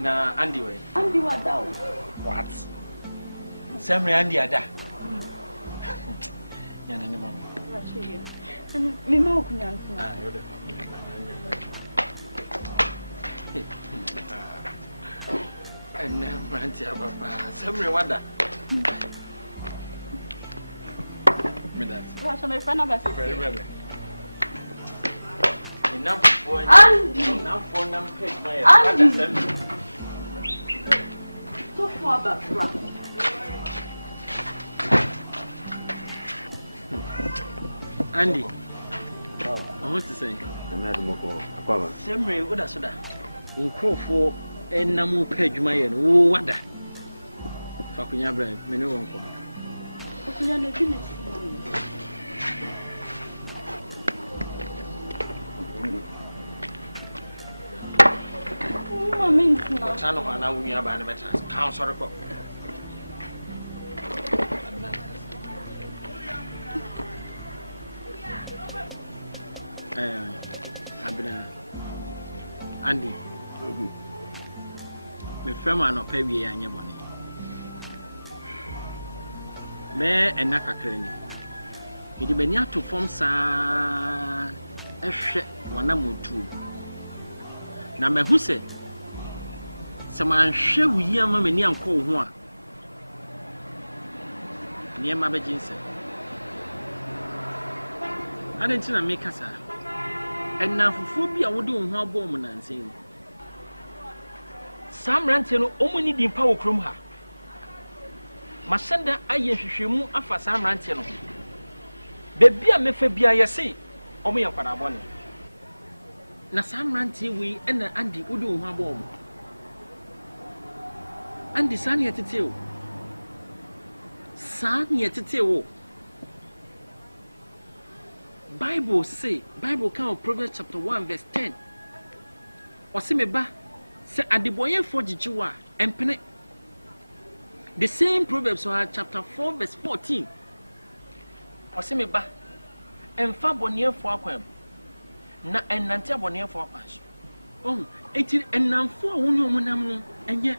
Na Andy way. Andy what down? What? Sam Andy ada. Yana ni mama. Actually. Me ma okunya nso. Ah, yo de. And Branty Ababa. Sam wada. Me that. Wa so me friend na ba se. Very well. Enough for them pick my so far back. Andy. I want to say. I'm not more. Aqua. Semre, what a soda. In Crawford and Namu page my and oh, wonder. Facunya bread, many won't come. Channel and I will have an amateur. Count sorry for. Andy. Me firma no pay we anya boni. Me enaka krani. Idi bani ato form sa ehwe wana motu. Na me hu se man hwe wuyi ama mani anko wo ho a. Ne ma be jinse. Ade ntina me kasa. Enna fufu bi a wode wo ho abɔ mu nansen. Samrante no omuni di mpa wo krom ha. Masenda aye hwehwemu afa samrante no. Bebi a mefa bia yese omo ye kwada abɔ ne. Na samrante wi ena Andy wode wo ho abɔ mu. Andy sani yetete o. Sani yetete o. Bible count Proverbs chapter 1 verse 10. Osimeba se adeboyefo gigiwa empene. The same Proverbs chapter 4 verse 14. Osimeba emfa boniefo akwam na enante aboniefo akwanso. Oh, eti enamfo a wonu omunam no enye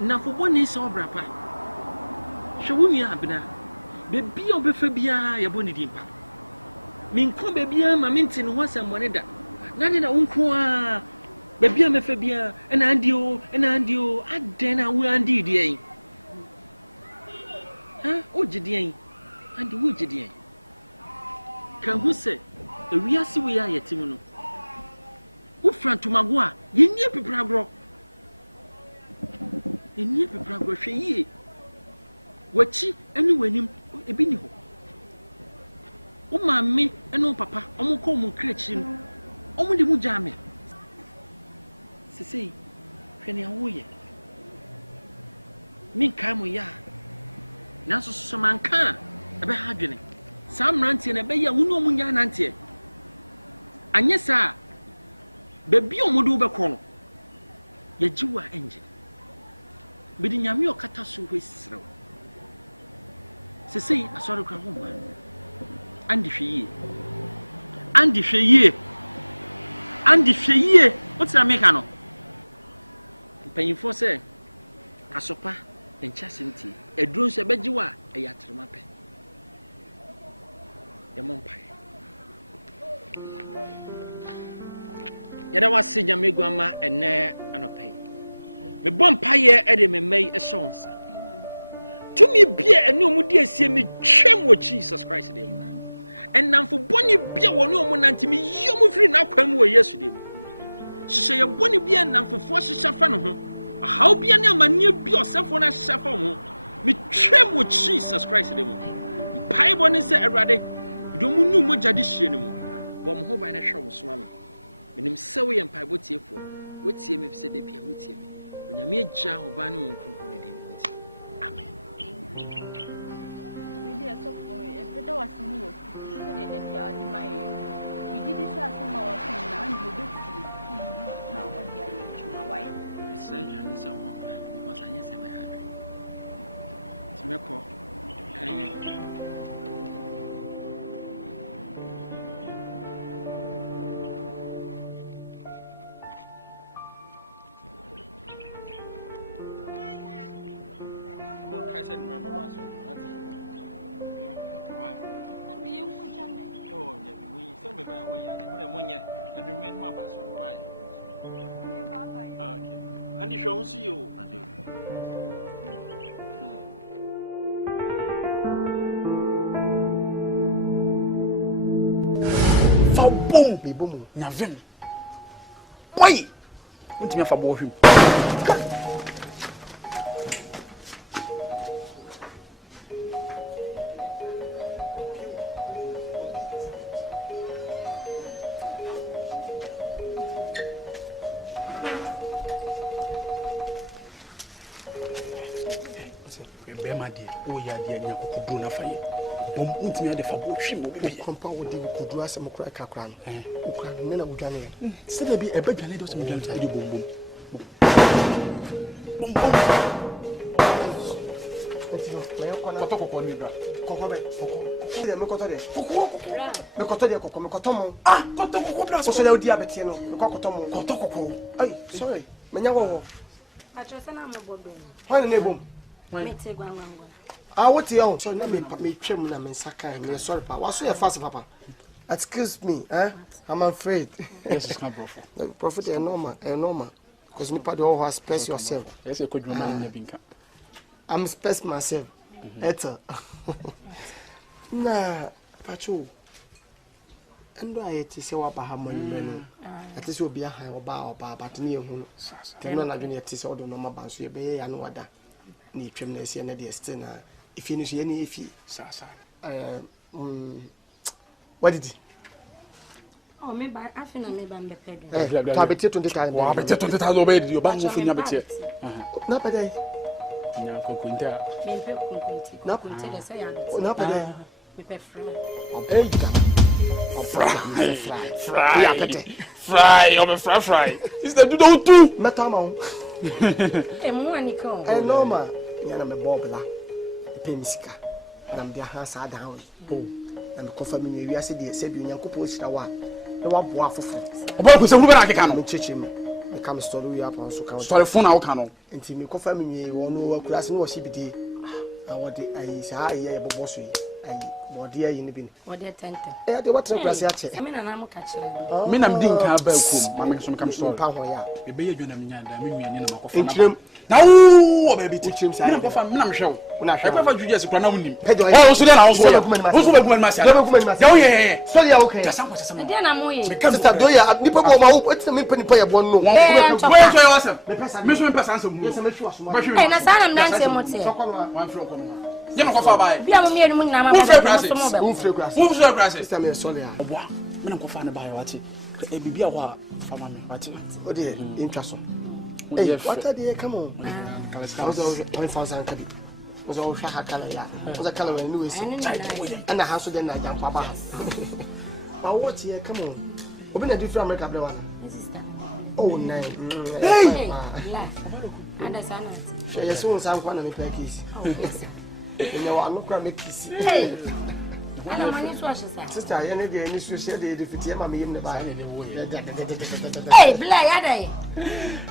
nafo boni se obrapa. Hwe wonu abena. Bebi obefa bia ye boni dimpa. Minko bebia ma minti no wasam moneda na ne na wonko a bebia mefa bia ena Andy o aden na wo Andy de yin ha o gide yin Andy wo gide yin kan hu se ewiase wo ya yetim no wo frantomago a yennie pepragro hwe yie wachi eni wanim ebi ni ho o mama eno papa omo ko mu krechi no omo de mu jame sisi hwene awoye min kai mo ya na so manka ebe ha dwene samrante na be ya wonu omo nya nante anye sa bebi omo do be ko no ya jiwa enje bidi nyame okata so hwesrew sisi asori kwa ho Andy hweye what's that make no panyimfo se asopa enchasinti edron se begiwa eyatrema pe demompai yada wase nyamegu ama ene anopai me bompaye ede me mai esonsa tumi bia ene omudi asie me twem wo Jesus Christ dem and now for Bonnie Bia one woman me you free now come away yesterday. She say a Bonnie Bia and for 4 shafan. How be any man near be yourself on a shafan? Me trim with Jesus Christ. Pie bonnie said already. You don't know much addition anymore. Bomb home by a show was swimming. When him so and pie what's here for? What's him if said they be a witty me? When you made jar or banner and company. Amen. So for it, was new. We did this as some of us and you did see. Now, what the idea, my wife? You say, I need some more because I need some. To make call. I said my mama so. You put your name. Oh, yeah, we send me by way and one year and remain mama so right. Okay. And you shall see you. For boom, be boom, Navin. Why? What me for boy him? Oh, yeah, dear, you could do nothing. Don't me at the Fabo Shim, compound with the Kudra some crack a crown. Ukraine, men of Ghana. Still be a big little some guns to boom. Boom, boom. Sorry, what you so let me trim them and saka and sorry, pa. What's your fast, papa? Excuse me, I'm afraid. Yes, it's not profit. Profit is normal. Because me all has space yourself. Yes, you could remain in the I'm space myself. Etta. Nah, Pacho. And I say what about money. At least will be a high or bar, but near whom. Cannot have any tis or no more bounce. You be and what that. Need trimness and the stina. If you finish any, if you, what did he? Oh, maybe I feel maybe I'm the pedal. Tabit 20,000. Well, I bet 20,000 obeyed your bank of Nabit. Not a day. Not a day. Fry. Is that do too? Matamo. And Norma, Yana Bobla. Pemisika, and I'm their hands are down. And confirming you, I said, you said you could push the one. The one waffle. About who's a woman I can teach him. The come story up on so count. Sorry, phone out cannon. And to me confirming you won't know what class no CBD. I want the I say, I bossy. I what dear in the bin. What dear tent. Eh, the water class yet. I mean, I'm catching. Men, I'm doing Cabell, my make some come story. Power, a baby, you know, interim. Now, baby, teach him. I'm sure. When I have you just run on him. Oh, so then I was myself. Oh, yeah. Sorry, okay. Then I'm waiting. Because it's a doya. Nipple, what's the penny play of 1 no. Where's your awesome? Mission person. Yes, I'm sure. And as I'm dancing, what's it? One from you know, go by. We are near the moon now. Who's your grass? Tell me, sorry. When I'm going to buy what it be a while for my party. Oh, dear, interesting. What are they? Come on. I was 1,000. Was all color. Was a color and Louis and the house of the night, Papa. Oh, what here? Come on. Open a different America. Oh, nine. Hey, understand. Yes, soon some one of the place. You know, I'm not going to make this. Hey, sister, I need the initial share the defeat. I'm in the buy. Hey, Blay,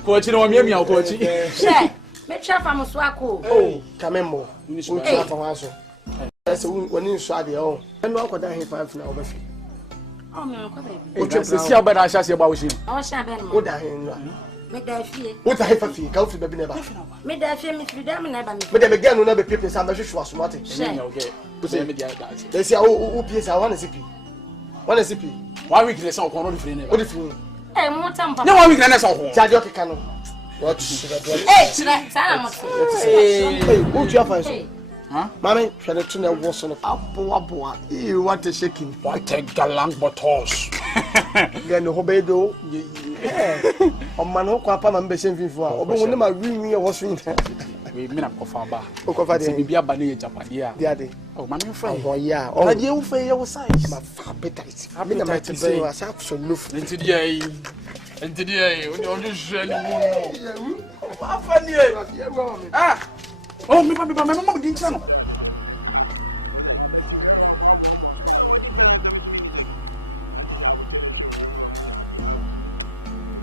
Coach, you know, I'm here, coach. Make sure I'm a swacko. Oh, Camembo. You should have a answer. That's when you saw the own. And not what I have 5 now. Oh, no, see how bad I shall say about you. Oh, Shabby, what I hear. What I have a fee, go to the never. Made I feel me to them never. But then again, no other people, some was what it is. They say, oh, PS, I want to see you. What is it? 1 week, there's all corner of what if you? Hey, more time. No 1 week, then that's all. Charge canoe. What should I do? Hey, who do you have? Huh? Mammy, try to turn a was on a boa. You want to shake him. Why take galang bottles? Then the hobedo. On man, who can't remember something for. Or when my ring was in. We mean up of our bar. Over the Bia Bani Japan. Yeah, oh, my friend. Oh, yeah. Oh, you fail your size. My far better. I mean, I might say, I have so loose. And today, when you're just selling. Ah. Oh, my mama didn't tell me. Yeah, they did. I bet you very well one more spot. What different time is me in a second? I think I will tell you, remember money at the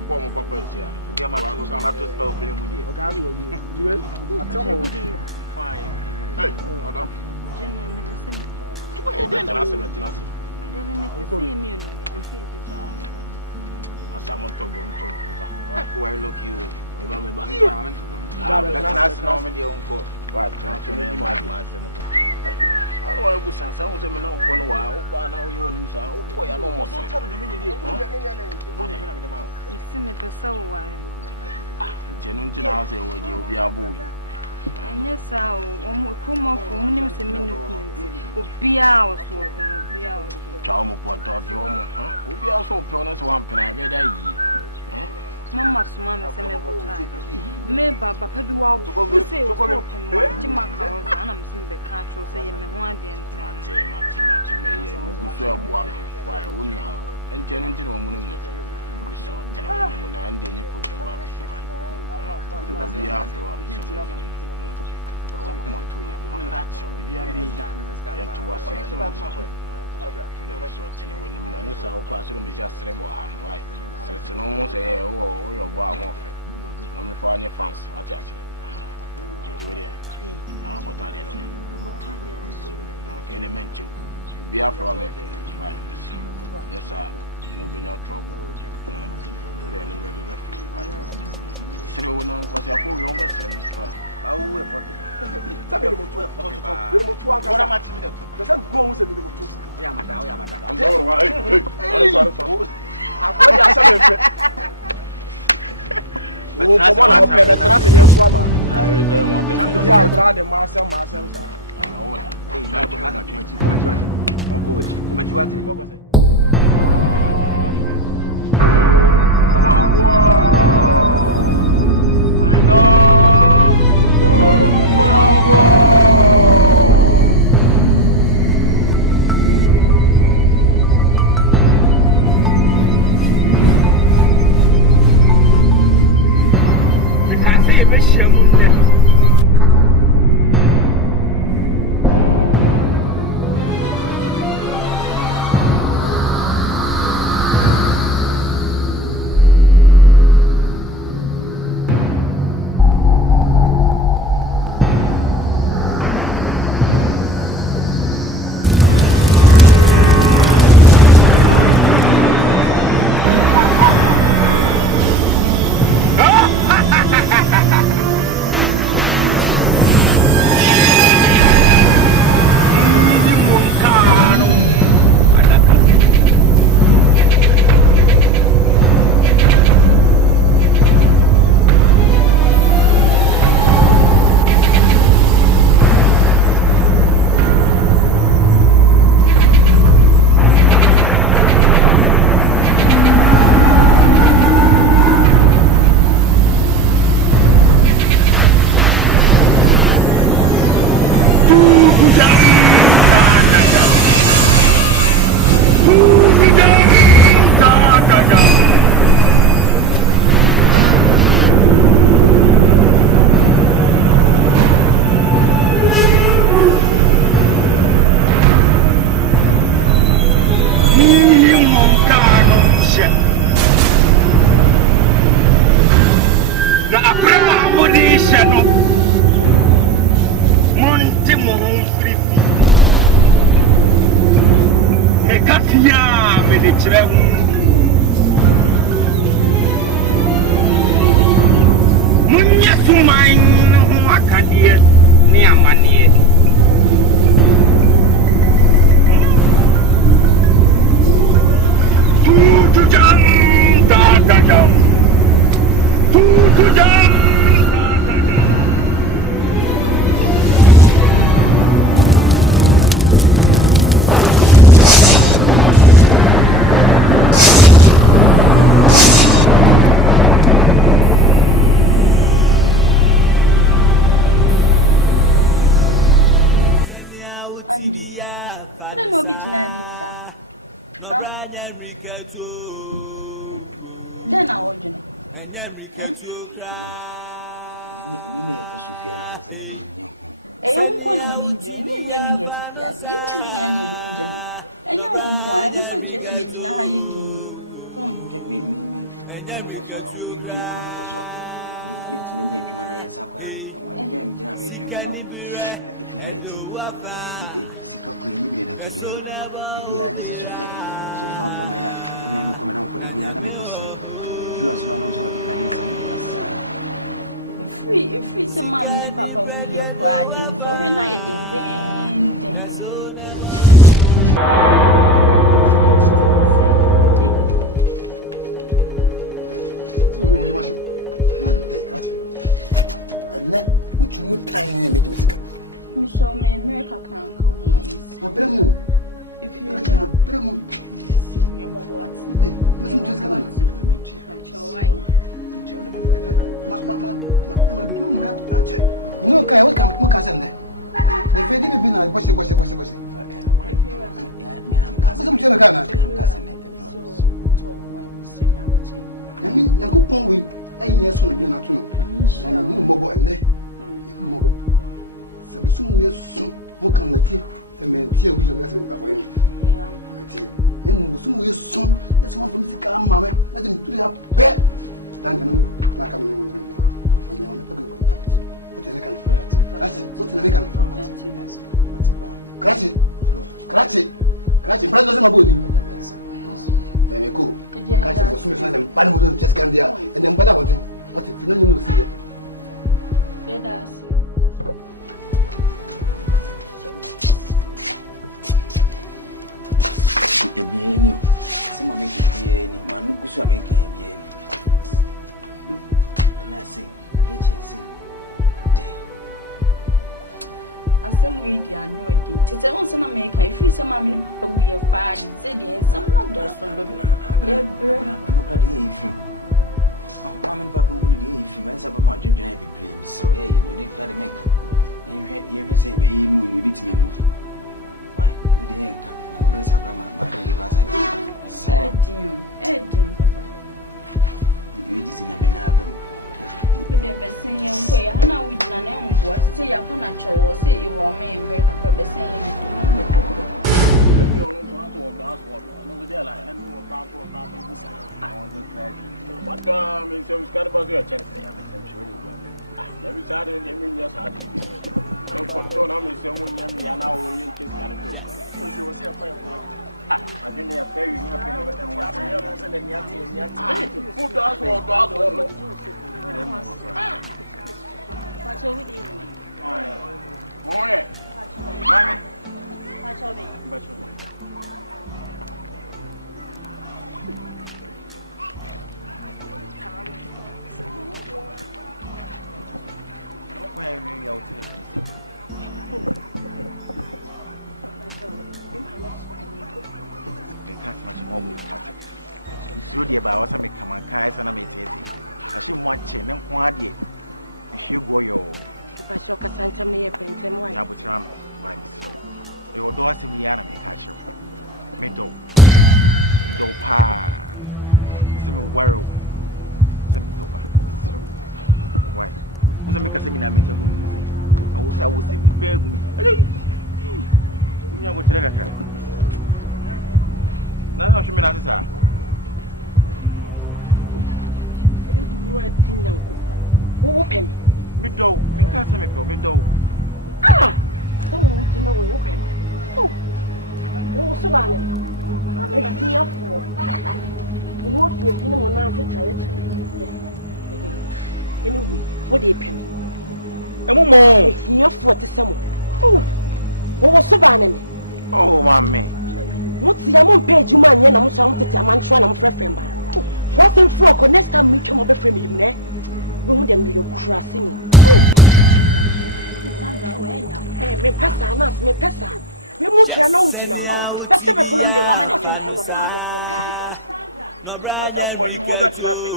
former papa is here. Get my spell playing with you. Okay, you will. I tell you. Fine. Hey, madam. Jenny, I'm listening. Oh, then I said, Let me make the same meal. I'm not talking about why look you. Remember, That's normally uncle. But to name my senator. I was sounds of now for a while, but now you're news. Oh, boy, I know more. You see me for so while. Genuine house, you'll be a boy. And yes, I'll come off from him to minutes. Be out, be out. Charm upon dog, you will be also pronounce one penny. Mamma, Mamma, me Baba, Pebby Wall, who say, open Jimacos, and I'm seeing the country say, me one day and why, only how, and Jenny woman. So, tell me, and then you put the to be after all. Come on to you. That's your baby. And to us, when you know, so pass on be just stream or hand. Why? So, no one say, oh, your bar won't fit. I'm for your fans. What you say? Do it. I'll put that in. Okay, the men too. Be after me. Why? Yes, sir. No, be no trouble. So now, because you're full of us. I will wait for Then I order. A young one in June, you yet, yes, even and you won't find a son just making a high degree. Get me, It's me, you man, I am Sako. And then, Jam, if you had it, secret clean, you did it today. Yeah, this is so far from my head. I'm coming out for the enemy. You are so much of a free some man, Papa, we are crying for a night. Which you would time make me sick. Miss America can't come on. If you are Bremo, listen, just come on. No, I will come to cousin there. The Freddy may be not bushy. Some children, I mean, Uncle Pongwe, I near soon again, not to know. And you mobile and there. Mobile. So soon we are soon more come the tea, and men tear with the rest of the way. And soon we are soon. That's one from the car, mamma. Let him do that bed. Dandelion, like I'm on the What is the kind of what's the kind of Cratch it, brothers in my body. Then you go. Catch it for Smith and Palmudon just can there, and then better what it, you know, you will see it. Let us. A bien, some make it bien, Manukusa make a bien. And I say, I get you see. Some read are no idea. To tell us in America, if you some mammy, we are fine, said, and some not those from the Mamma and Papa would be if you mess up a margin to have dreams. So, yeah, you don't need to make. You say, baby, you beat me movie. Why? The ain't come. I always have my Papa. You just in a man. The same way, I know we didn't know what say upon a show, say you are me, break up the same. What means some scatterboss your chest? Every Saturday, they mean just hard. Don't control how many someone young now in case she was here for I've been there very who does what does What's over there? Oh, yeah. Mammy, What's over there? Where are you out here? Can't much more with you dear by what I make come and cast and I may take it. I should watch it and quaddy. If you go your Asante near Pentam, why? Nabutram, my so. Your doors in the anime catch you. Meadow. Do pa. Some worrow. Some dopa. Why? Was I make a singing? I made a room. I was simply very good. You know what to look at. No, she mean as sir. Open. Me do. Me can't say me do. Ah! Don't want to know where open. Oh, so bad. I fear for. What you know when I say anyway, what they pay me? A moment. Here for the summer. Oh, what was so bad? Oh, mammy. What's the amount page you man? I'm so to a man trying to friend. First and frock, next time meet your friend, you know. Bring them to your crossing. Me pesa, mas me pesa. Me must know to know. That's the best one. You will get nothing.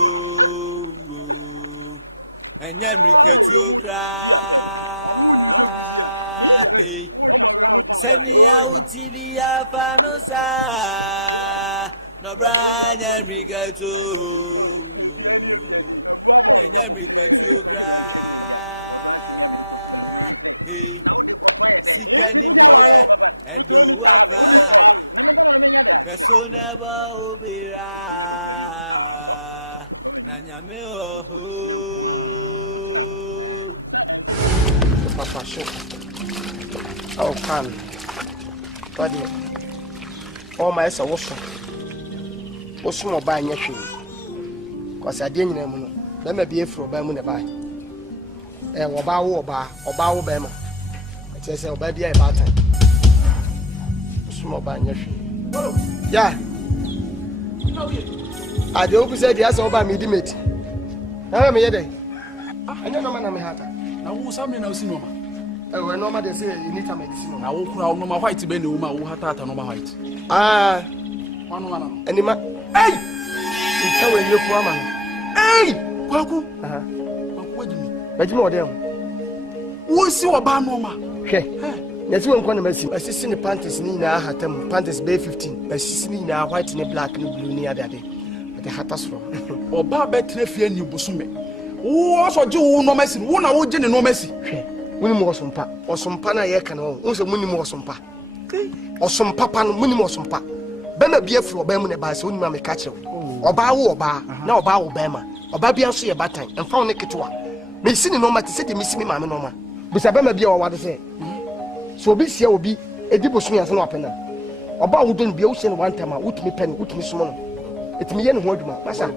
Papa show. Oh, can. What all my son was more buying your shoe. Because I didn't know. Let me be a from Bamuna buy. And Obaw Bama. It says, oh, baby, about time. Small buying your shoe. Yeah. I don't say the answer by me, Dimit. Now I'm here. I don't know my hat. Now, who's something else in Roma? Oh, no matter say you need to medicine. Now, no my white ben, who had no my white. Ah, one. and hey! You tell you, poor man. Hey! Kwaku. What do you mean? But you know them. What's your Bama? Hey, that's one corner mercy. My sister in the panties, Nina had them panties bay 15. My sister Nina white in a black and blue near that day. But the hat us from. Or Barbet Nefi and you Busume. Oh, also do no mercy. One I would no mercy. Winnie was some pa, or some pana yakan, also Winnie was some pa. Or some papa, Winnie was some pa. Bema beer for Bema by so mammy catch you. Or bow or bar, now bow Bema. Or baby, I'll see a bad time and found a kit one. May see no matter city, miss me, mamma, no man. But I better be all what I say. So this year will be a devotion as an opener. Or bow wouldn't be ocean one time, would me pen, would me small. It's me and word, Massa.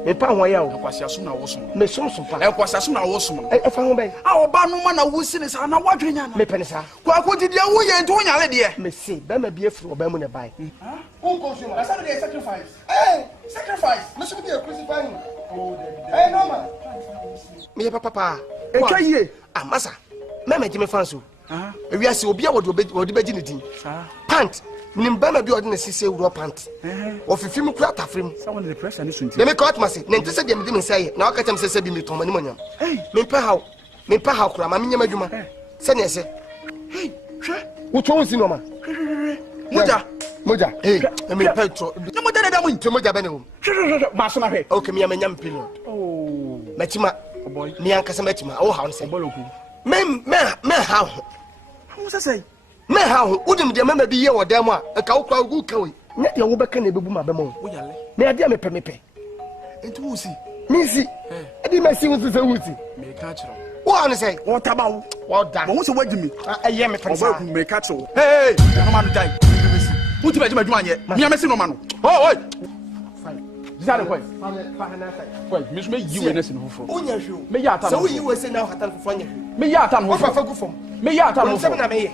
Me pa wa ya o kwasi aso na woso me so pa e kwasi aso na woso e fa ho be a oba no ma na wosi ne sa na wadwenya na me pene sa kwa ko didi wo ye nto nya le de me se be ma bi afiri oba mu ne bai who consume I said the sacrifice sacrifice me so be crucifying eh no ma me papa e twa ye amasa me me jime fanso e wi ase obi a wo de beji ne din pant Nimbana be ordinary say we pant. Of if you crack afrim. Someone the pressure is shouldn't. Let me cut myself. Nente say dem dey say. Na aka tem say bi me to money money. Me pa how kura ma me nyama dwuma. Say na say. Hey, hwe. Wo to wonsi no ma. Moja. Hey, me pa tro. Na moja na da mu nti moja ba na wo. Hwe. Ma so na hwe. Okay, me nyam pillow. Oh. Matima. Boy. Me ankasa matima. Wo how say. Me how. How say? Me how udum de mama bi ye wodam a ka wo kwa gu ka we nya de wo beka na bebu ma be mo wo yale me ade me pemepe enti wo si mi si ade me si wo se wo si me ka chiro wo an say wo taba wo da wo so wagimi aye me pensa me ka chiro hey no man die wo ti be jima dwuma ye me am si no ma no oh Zare kwai me so me yi we na si no fo wo nya hwe me ya ata no so wo yi we se na hata fo nya me ya ata no fo fa gu fo me ya ata no fo na me ye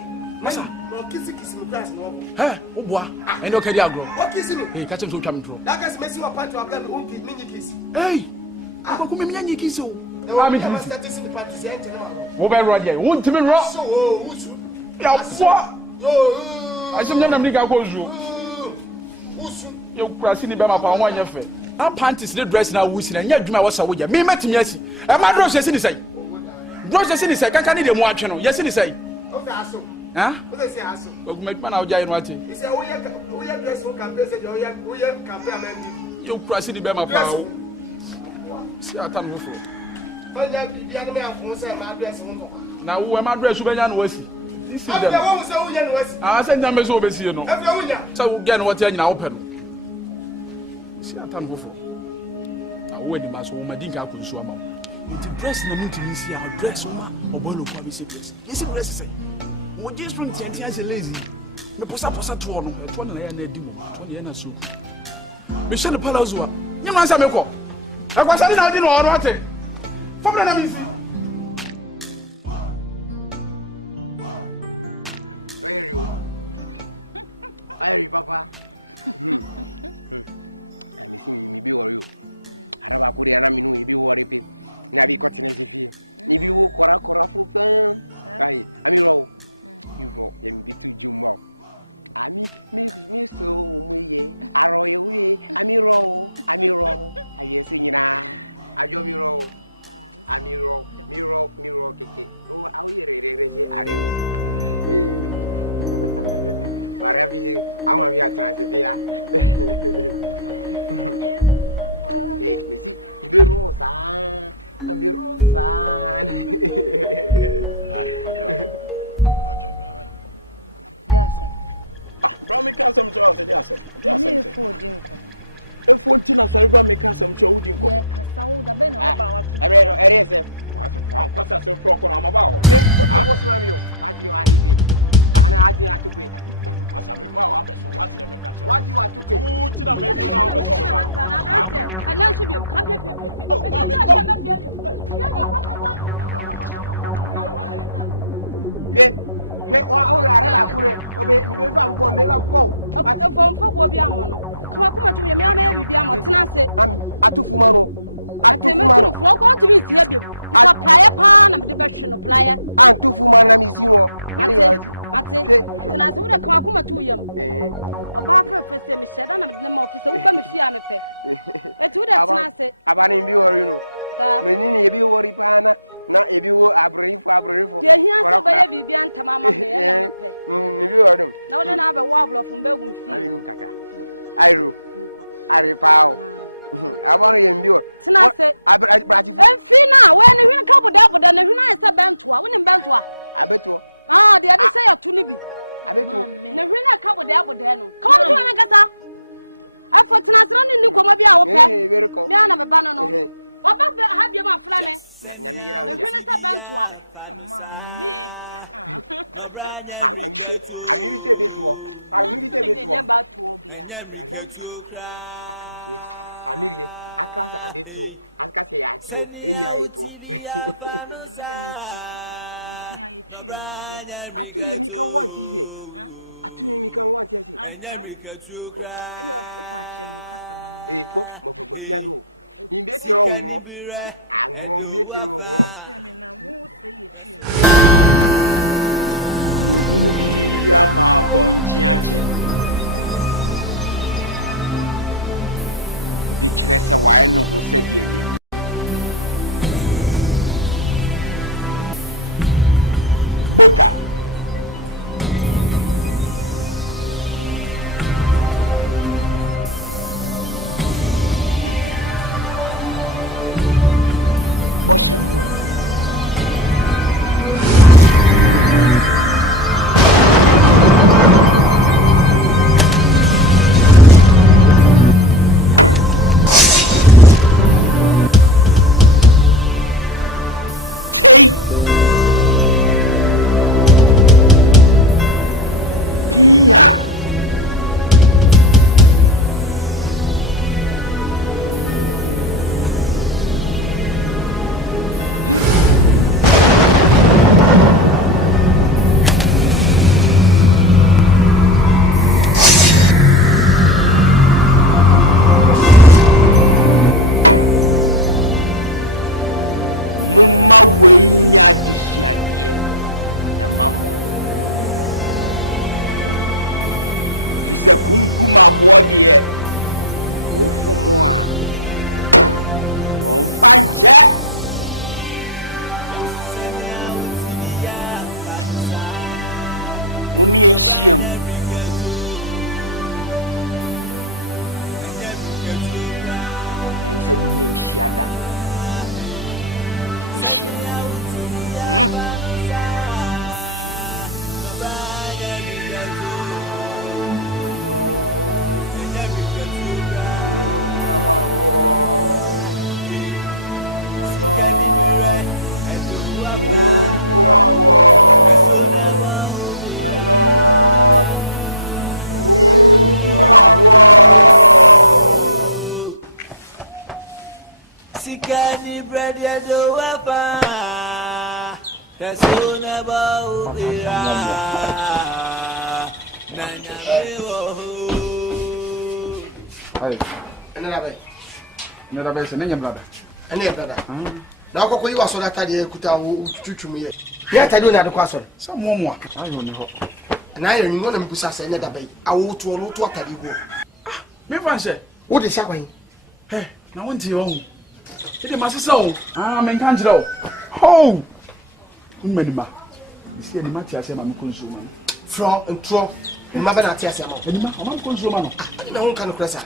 kisi me grass no eh wo boa ene o kadi agro wo kisi me eh ka chem so twa me tro that guys me si wa panto abla me umpi me nyikisi hey ko me nyikisi o e wa me kisi me panto si ente ma wo be ro je wo ntimi ro so o wusu ya bo yo asem nyam ni ka ko zu wusu yo krasi ni be ma pa ho anya fe a panties the dress na wusi na nya dwuma wo sa wo je me matimi asi e ma dro se ni sai dro se ni sai kaka ni de mu atwe no yes ni sai o fa aso huh? What they say aso? Ogumekpa na oja inu ati. He say oya dress who campaign say oya campaign amend. You cross the be ma pa o. See atam go for. Oya bi anu me afun say ma dress who no. Na wo ma dress be nya no wasi. This is them. After wo say wo nya no wasi. Ah say nya me so be sie no. After wo nya. Say wo get no what nya na wo pe no. See atam go for. Na wo ni ma so wo ma din ka kunsu ama. Nti dress na mu ntimi si a dress o ma obolo kwa be say dress. Yes dress say. We just from the as lazy. Me posa to no. To na ya na edimo. To na ya na so. Me share the palazwa. Nyam answer me ko. Akwasa na odi no ono ate. Fomna na mi si. Ayri papa. I miss me be worry. Araba kuri ana minu e be worry pe. Na bi kotine se fie. Ni bi wo kora fu plan. Kai, ami ro. You rock, you be too jumbo. Ami, me so, we arroy, we, ami roll, I yes, singing, I do mirror, mirror, keke. Oh, how you ready, are you? But I'm a via transfer. Hey, Missy, you be Rosa, and be Rosa. Brown me can't some to us, yes, sir. Yes, for dinkum. Fontina Sariba make us some children. Yeah, Casau, the Ben about what I read RSF. What's a farm? What's a simple on about? Yes, what's my view? What do you want to do? And I didn't to quit. What's a bit more? What do you make us? What do you want to do? and now should be a country. Kwaku Manu. Atematu flock to be here. Plier pan and the version of plier. And two Fumana is you. Mate, and I would have Kwaku Manu. A bar first, Michelle, and the officer who come if you am a pet. It would have said, about in view, you know. Menini, if you worry, Pana, not if you are brave for a brave for. Yeah, here's a baby beyond Tamama. If you are them. Now then, I have a wobble from Belgium. I do. I repel. I want to endure. Tonight, I brought you. And Fina, when you couple double, then I said Bantua, when in Bantua. I bet you. Ah, the other say to Libby. I bet you. Never couple double, then. Come on, Agasa. I for tonight, running new Comabia, okay, very cold. Now I'm a banana. What about have you my flame? Yamira, the Minister Bantua. Come on, I really say this one. I really say this one. About to be. Amelia, I can't have it too. I can't say I do. In your eight. I told him you can want it. I told him you can want it. A pop of a piano. You bet your own. I won't bet your own. Yama Bonchiachi. The Chressa wine who said ye. Butter. Boshem way. Pia. Mumma wenya disiadie emamu fise kunkuma boodie ofumu a onfanche mumi enhiem ense muni msiada Now, Coco, you are so that I could tell me. Yet I do not question. Some more. I don't know. And I don't want to put us another bay. I will to a lot of you go. Me say, what is happening? Hey, now went to your own. It must so. Ah, Mentangelo. Oh, Medima. You see any match as a man consumer. From and throw. Mother, not yes, I'm a consumer. I don't kind of pressure.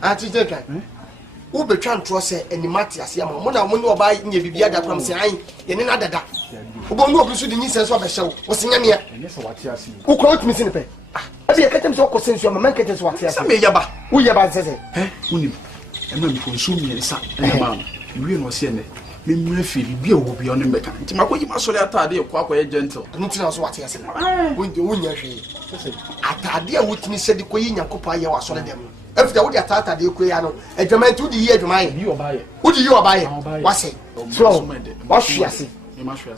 Auntie Jacob. Who be trying to say any matter as Yama? Mona Mundo buy in your Bibia from saying, and another that. Who won't go to the new sense of a show was in Yamia. Who called me in the pay? Every catch so consensual, my man catches what he has. Me yaba. Who yaba says, eh? Uni. And when you consume me, son, and you know, see, me feel be beyond the mechanic. Timako, you must solve that day, quite gentle. Nothing else what he has said. When the Unya, at idea which me said the Queen and Copa, you are solid them. If the Udia Tata, the Uquiano, and the man to the year to mine, you are buying. Who do you are buying? What's it? So, what she has said.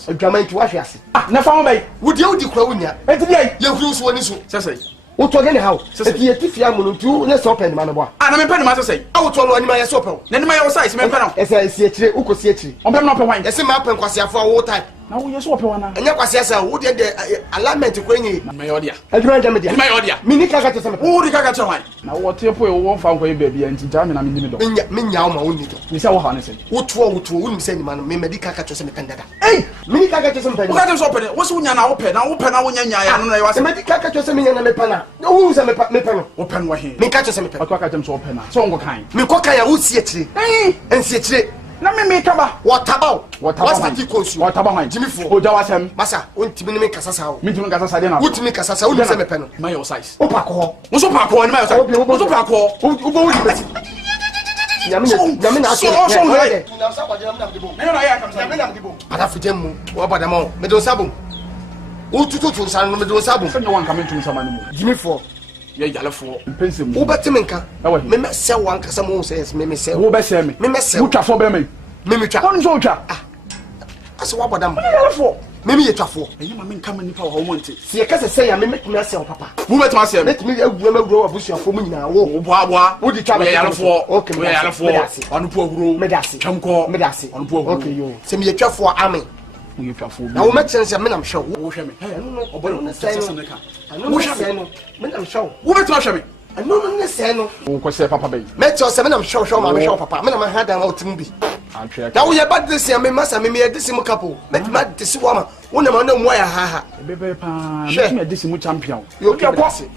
A German to wash us. Now, found me. Would you declare and today your cruise one is so. What again how? If you have to, let's open Manaba. And I'm a pen master say, I will tell you my supper. Then my size, my pen. As I see a tree, who could see a tree. I'm not wine. The same map and Quasia for all time. Now you're so one. And your Quasia would get the alignment to bring you. My audio. I grant them my audio. Minica to some. Who did I got? Now what you put one found way, baby, and to German and Minyama only. Miss O'Hannison. What wouldn't send man, Medica to some candidate. Hey, Minica to some. What's open? What's when you're open? I open our Yanya. I was a Medica to some in a panel. No, who's a mepan open way. Me catch some open. So kind. Me coca would see it. And see it. Now me come what about? What's the equals? What about Jimmy for Jawasam? Massa, won't to make Casasa. Me to make Casasa. Would make Casasa. Would send a pen. My size. Opaco. What's Opaco and my Opaco? Who go with you? Yamina, so what about them all? Meadow Sabu. Who to San Meadow Sabu? No one coming to someone. Jimmy for. Yellow for Ubatiminka. Meme sell one Casamo says, Meme sell Ubasem, Meme sell for Bemmy, Mimica, one soldier. That's what about them for. Maybe a truffle. You mean coming for home wanted. See, I can't say I make myself, Papa. Who let myself? Let me grow a bush for me now. Oh, Wawa, would you travel for? Okay, Medassi, on poor room, Medassi, Chumco, Medassi, on poor. Okay, you send me a truffle army. Now, what makes sense? I'm sure. I'm sure. Who let me? I know the same. Who say Papa Bay? Met your 7, I'm sure, my show, Papa. I'm had an old movie. Now we are about this year, my master, maybe a decimal couple. Let me this woman. One of them, why, ha, share me a decimal champion. You can pass it.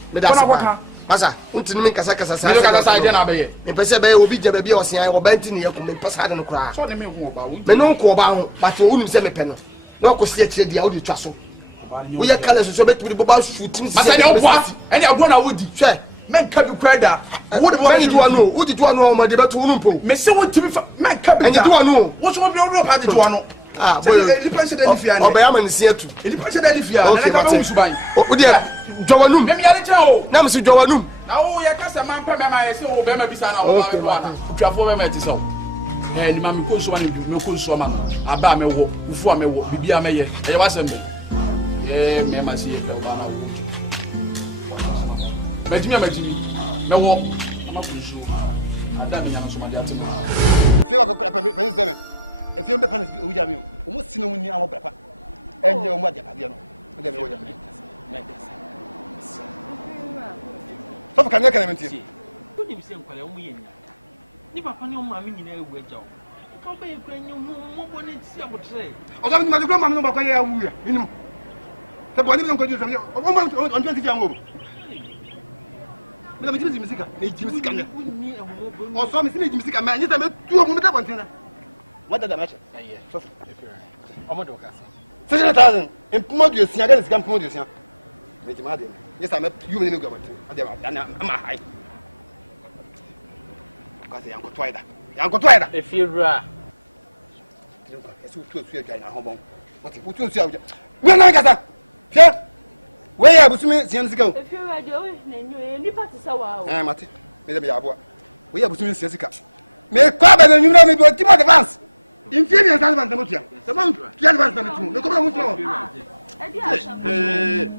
Masa, unti nimi kasa sasa. Nimi kasa ide na be. Me pese be obi je be osia o benti ne yakum me pesa de no kra. So de me hu oba wo. Me no ko oba ho, but wo nim se me pe no. Na ko sie kire dia wo di twa so. Wo ye kala so be turi boba shooting. Masa de obo. Ene agbo na wo di. Hwe. Men ka bi kweda. Wo de bo ni do anu. Wo di do anu o ma de beto unu mpo. Me se wo timi fa men ka bi. Ene do anu. Wo so bi o pa de do anu. Ah, boy. Eli pese de lifia ni. Oba ya ma ni sie tu. Eli pese de lifia. Na ka ba wo suban. O de Jowanum. Me yare chao. Na msi Jowanum. Na wo ye kasa man pe me ma ye se o be ma bisa na o ba me wa na. Twafo be ma ti so. Ni ma mi ko so ani me ko so ma. Aba me wo, ufu a me wo, bibia me ye. E wa sembe. Me ma si e pe wa na wo. Majimi. Me wo. Ama ko so. Ada me nya no so ma dia ti mo. Fi wa ko pe ni zeme. E fi o be panis o ja mi o. O mo sino mu ni awon brepa. Enye o mo dia pa dia no. O de me wo ja mi. Papa can you mention? Don't you say Uncle Omuye? Ni papa ni o ma mi nyina ewu eja o. Ka ba ye kura nyu mo bonnet si abotre. O ga mi ma de ma mi no ba kwa ye awu ya. Minim. Se bo ni bi nko ju se o ma on twenty fi anwo. Me na me ji musika. Me ji musika na. O so me si me ji musika ma nyi se me tu o mo ta kontina. What da ma che? Aye. So o mo do ka se. 600,000. En mo du sia ga ni sika mo du sia. Me ji ma de. Yes, I'm you will go to. I'm a high. Because I'm going to try that. If you're right, it's too sweet. I'm home. What you put to see? We're not got that. Where are you? Since go. If you're right, you party so I'm at it. Maybe I bought. We have to see Jessica. Make crab and you know me, but you might advance. Inferior advance, the one, the advance number 2. Look at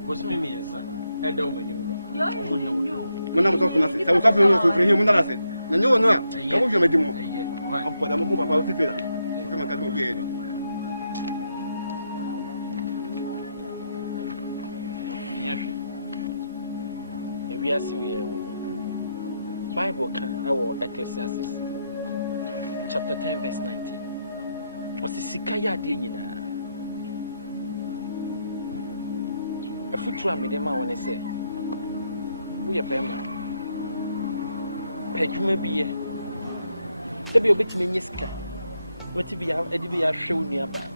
what's me, son. I don't know. When I'm talking, I was talking to him when I said, no, no, I won't make him. I'm for the move about it. If I can do it. If we are seeing Bible can our Ecclesiastes chapter 10, verse 19. What's the Sikaya Dina? A foot ram me the man when I say, we are Bema. Pedjuma be ye. Sabi a bit in Yiska. What to be out, Eddie are shown nearby.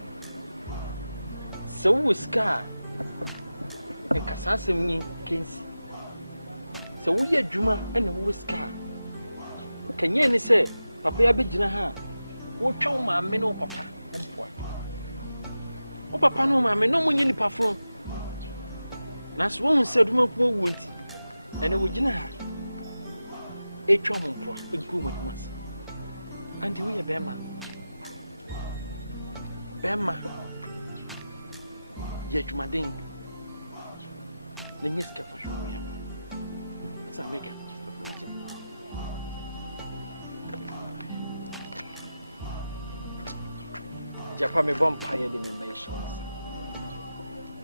So was Scar and Cassassim Kinsey. So we are Juma and we scar. Can you say, Papa Abijina? What chow my meno papa and what? Oh, Papa, no, mamma, no one in the perfume. Nas woman said, "Woman, poor winty." And it would dinner. A chum poor, a groom at once. And we are Bema. Bema. Yet, my ding. The Niska for sure. It's a maker. Japan me vampire dimensions.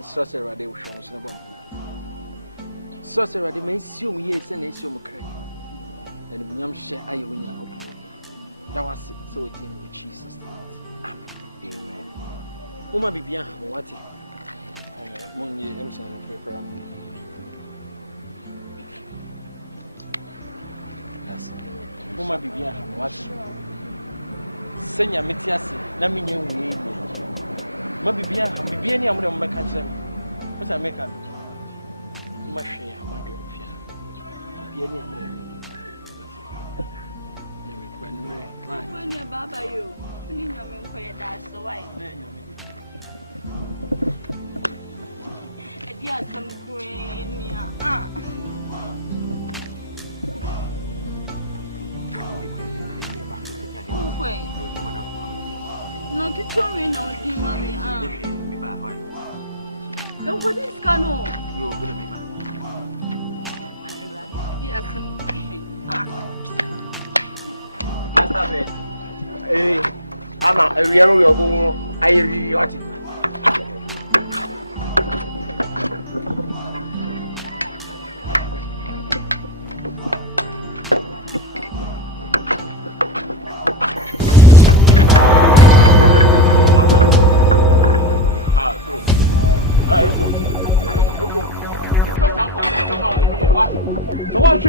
Sorcerer, they will show us no bomb. Sorcerer, they may assume yes and assume cray. And we am share I win your couple. That was it, so it in with Jesus. Amen. Amen. Uma be bien, what it? Money, Emerson, paper. Yes. Uma be bien, what? Senya metiasi na minye wuye ma bibia ni amure mo beka kire what I make am ma hwe amadwe mfia bibia ni amure ni me kwanure Mani baba yo ni nyame nkoye da so why edi asam kwen ya Okay. No, get your me now, dear mommy. What is Cano? You're good at me, Yes, Master, Anna, a real I really want it.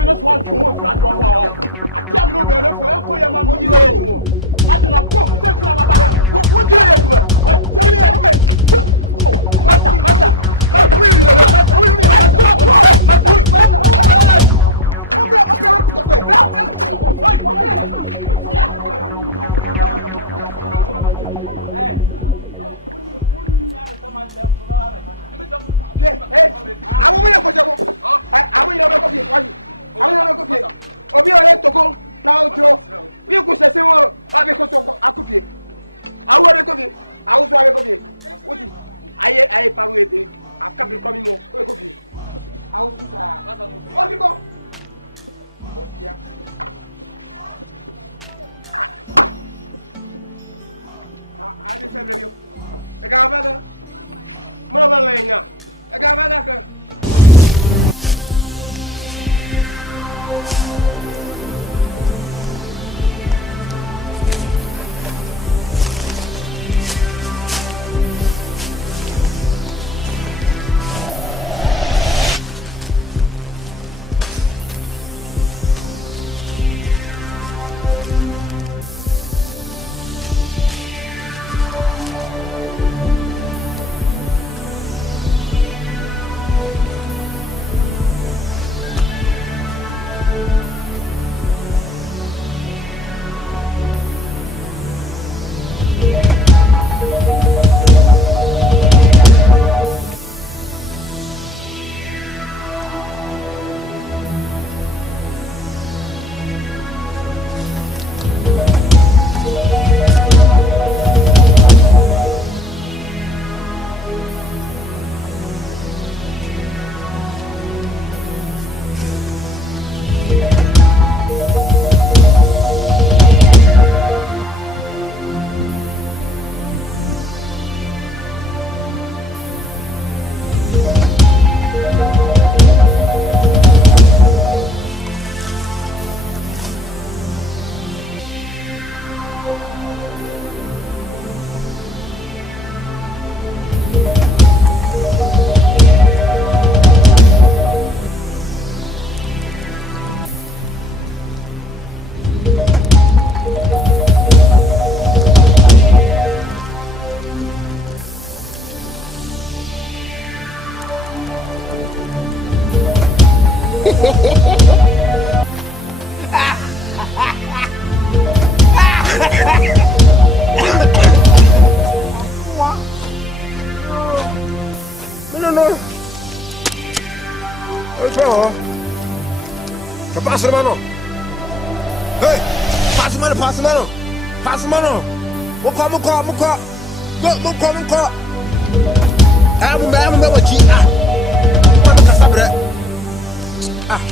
That's why you want to draw. I can't know where for your mamma. You know, I do not go. What do you do? Obi ore toko na otro bi ku sese wo abi ko so akupie awo re ko bi awo so abi ko bi oti aye paru ete akabi ko mi mo ko bi awo su sa obi ko otia abi se brevio e ga bada mo ba lenya e ga bada ka no. Pass the man. Hey, pass the man, pass the man. Pass the man. Muko. Go, muko. I'm what you are. Ah.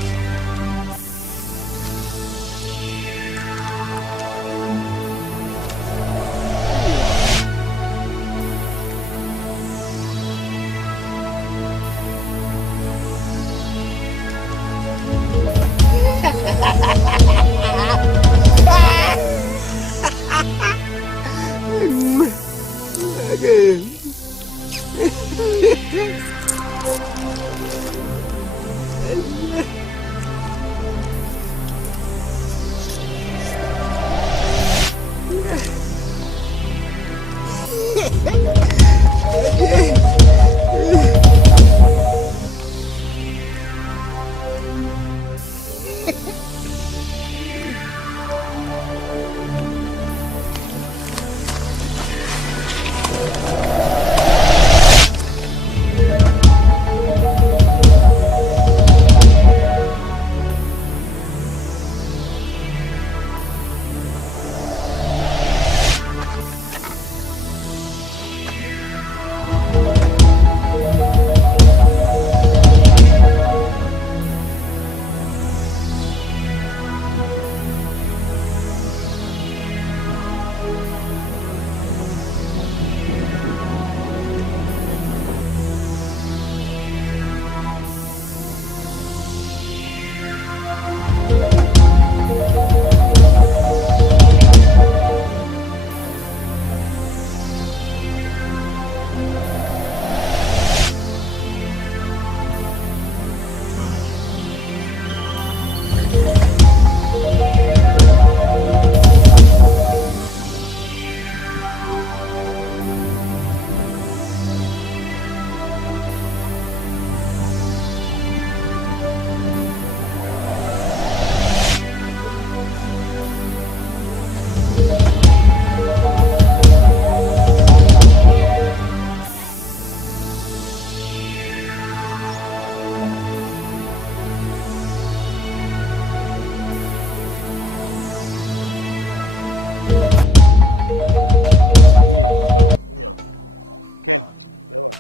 Ken. No,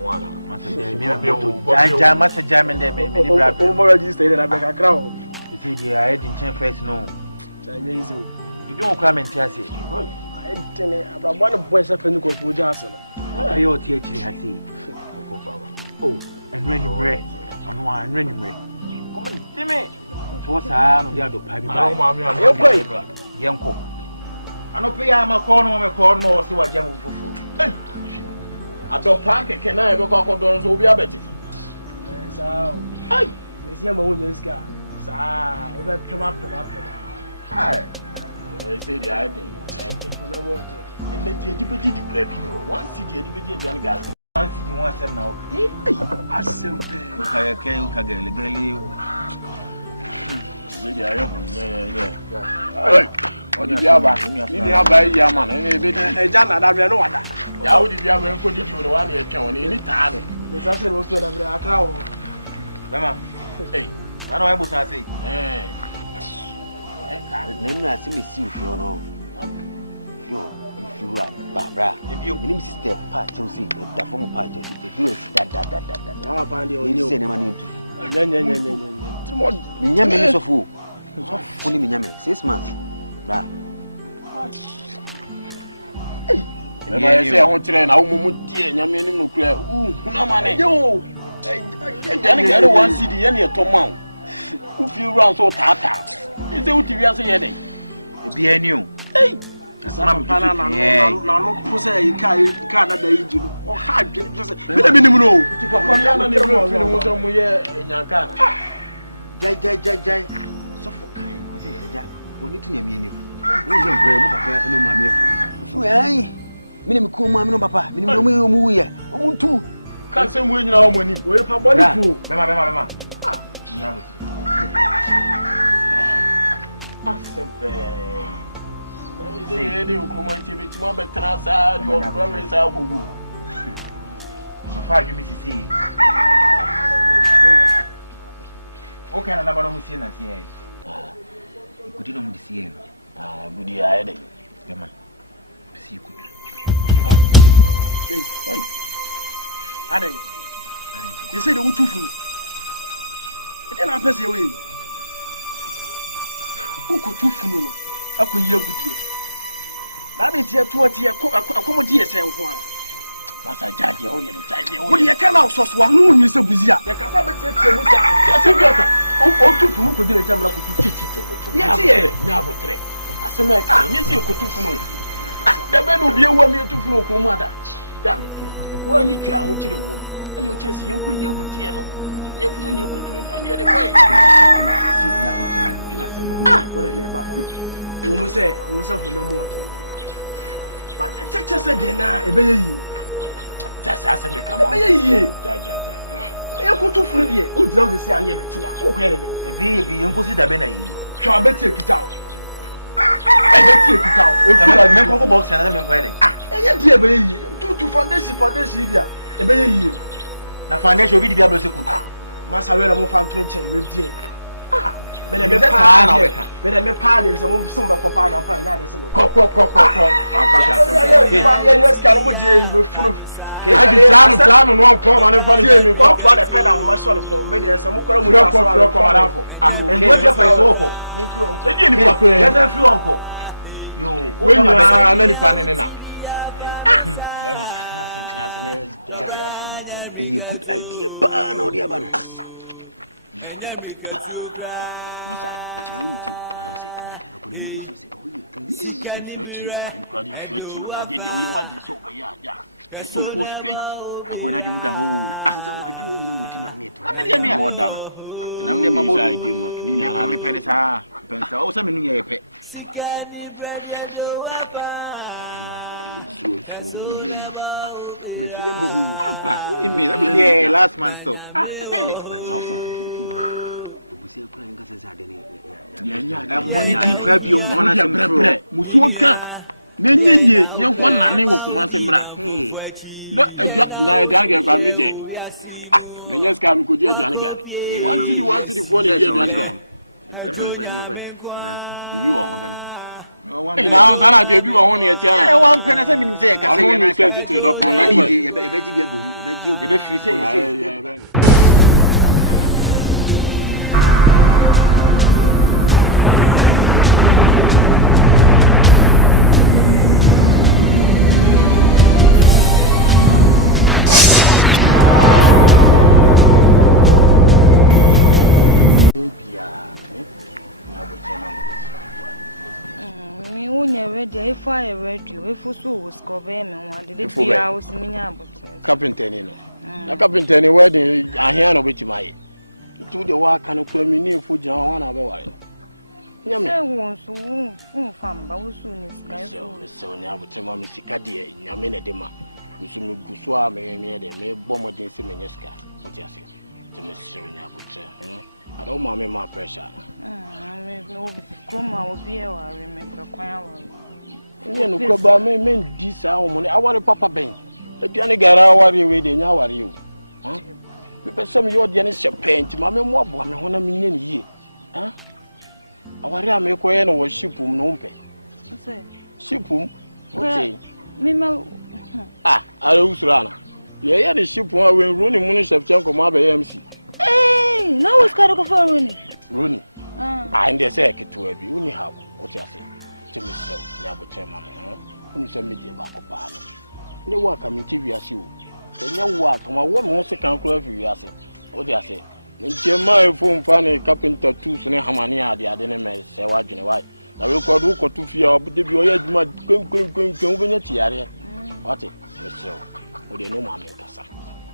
one. I must a jam and then maybe register and I make a crown. You see, the I didn't first no. You don't come and tell us. I tell you about one of boys up in the court with Johnson. I your teacher has said. Oh, and when you bread, I'm one running bread. Come on, Timmy. What's on the other pipe? Yanko. I don't pay my corner more, see what Jam for. I don't pack, can I ever go down so be a better? So, I see a moon in the sky. Ah, over come up. Hi. I say the idea. And let the deputy declare one city, deputy young gas. One city, one seven now. I simply can get legally. What did you have? You have by Yaman and a bit of Jana. I don't know what. How did you have been put into the 1 year count any time? The Sasha was to have a crowd. Mamma, hey, I know I was saying. Then I see me see if you know. Sure, if you are Barbara, if you name sister part, you'll see the former part. If you that. Now I find you send him into. Minyamin of who? Fully Minyamin, 6 months. Bra. I say I want to train. I won't dear Yamin nuclear. No money. Yo, and then one city any Tomon. Who feel round so tata? Is it what you are saying? Be new. Hey, no, pussy, Canada, or hard just a minimum. Jai. So for kind, was it? We need to name you. We don't pray, no, mammy. Minimum Kumawood, no papa, minimum movie. Oh, two. Can't say when you know when you were a body fool. Mamma. You come on, TV, you want to transfer your promise. I will. My father, you miss see. Okay, na ba no musie na sie. Ikuti no musie no. Gudi aye de. Dema. Bisi ikuti. Hey. Adai. You say the utufu. Ede na pese we. Uku tufu no. Akoyi agudie. Na be tie to tie akomodi ese nko a. Masa jaje o ye jaje o. Wo ye kana ososo wa hu ni se buzi a. Ye kasa be tie tie musa. Tie biota. O tufu no ko dire chamra ko tufu titi. Ye tie nya botre. Aseme ka ni se ko tufu no. Da be no bie wa mi tufu no ko mu ada. Da. Wo ni twa ho kire wo. Ani o chesi ye ko ye butie no. Ye fu ni ko tufu ni de ko ye. Wala le ba. O mu se fu na mu wato. But check say de na e be yi. Just aseme ka mo. E be yi. Ja. E ko tufu no de. O jira o de se anye be tiwa. Ko ko ere. E bi enkosi da be na yi. Twa be tie kita o. E be tie kita o. E fu la men ko box na men ko ere. Eye die be yi. Tu foundation bia. E be yi. Na foundation obi di bia bro se kuta. Masa we la mo fan 20 we die. Bele me pa de se mo so be ko pa na pa na de se ko. Yes, can mo je we funu. Plano no ko ma ne fa ni mi ko. Ko de pe na mo so ko me de se mo ko mo ya so ko ma da fo. En do je fa so ko. E di ni pa ko. Ya da fi onko. Yo, we ni na ni pa ni na. A good idea, ba na odi abano. Last month so. Money keep grab you on a musuka. Nenye ye, nyankwa nane wo kuma semra. No, na ga ba me je. Nenye ska mi ko di aduane ga. One city phone di aduane ga. You are now sana te bi wo ho na e tia. E wan pene se minim se ka se ya na ka. Ti do ko. E be ji gbo, e be free se. If I read you, if you saw was covered, one did the house, Carpenter, no. The carpenter, any wedding, I hear no bit my. To the work can occur me near food, John, one hour. Yammer wants to farm, but we soon is so now with some Mr. Cadia in Yamina Dema. You soon go swam, may bomb against the Menesca. What you say to Miss Sonia Butcher? I don't mind my pressure. Come out, be I remember quite. No ko me men di sa o I want papa ben e piane gara wari we de nya wari o me person yo de ne shepent ma me mo abo me hona me nya ni yie awari am ko ye no wo shipum no mpe shipum okay me ma ara usura na ye de shipum we runi mu no shepchen ko ma be MC no was ka ko for runi inde say ketu abi uni ha what you say to me so ya bo chairman so me dey back up ala ne wa ka mi TV ase o enya wa ka ma wo mo se kan kro afi ase o dey ase nje ma phone fa ne carpenter tools ne hamane ade ne me se wa dwene wa na we ko do ko tu fi a de bi o ya djuma kwen wo nya tiare what me so o dey no ma me kasa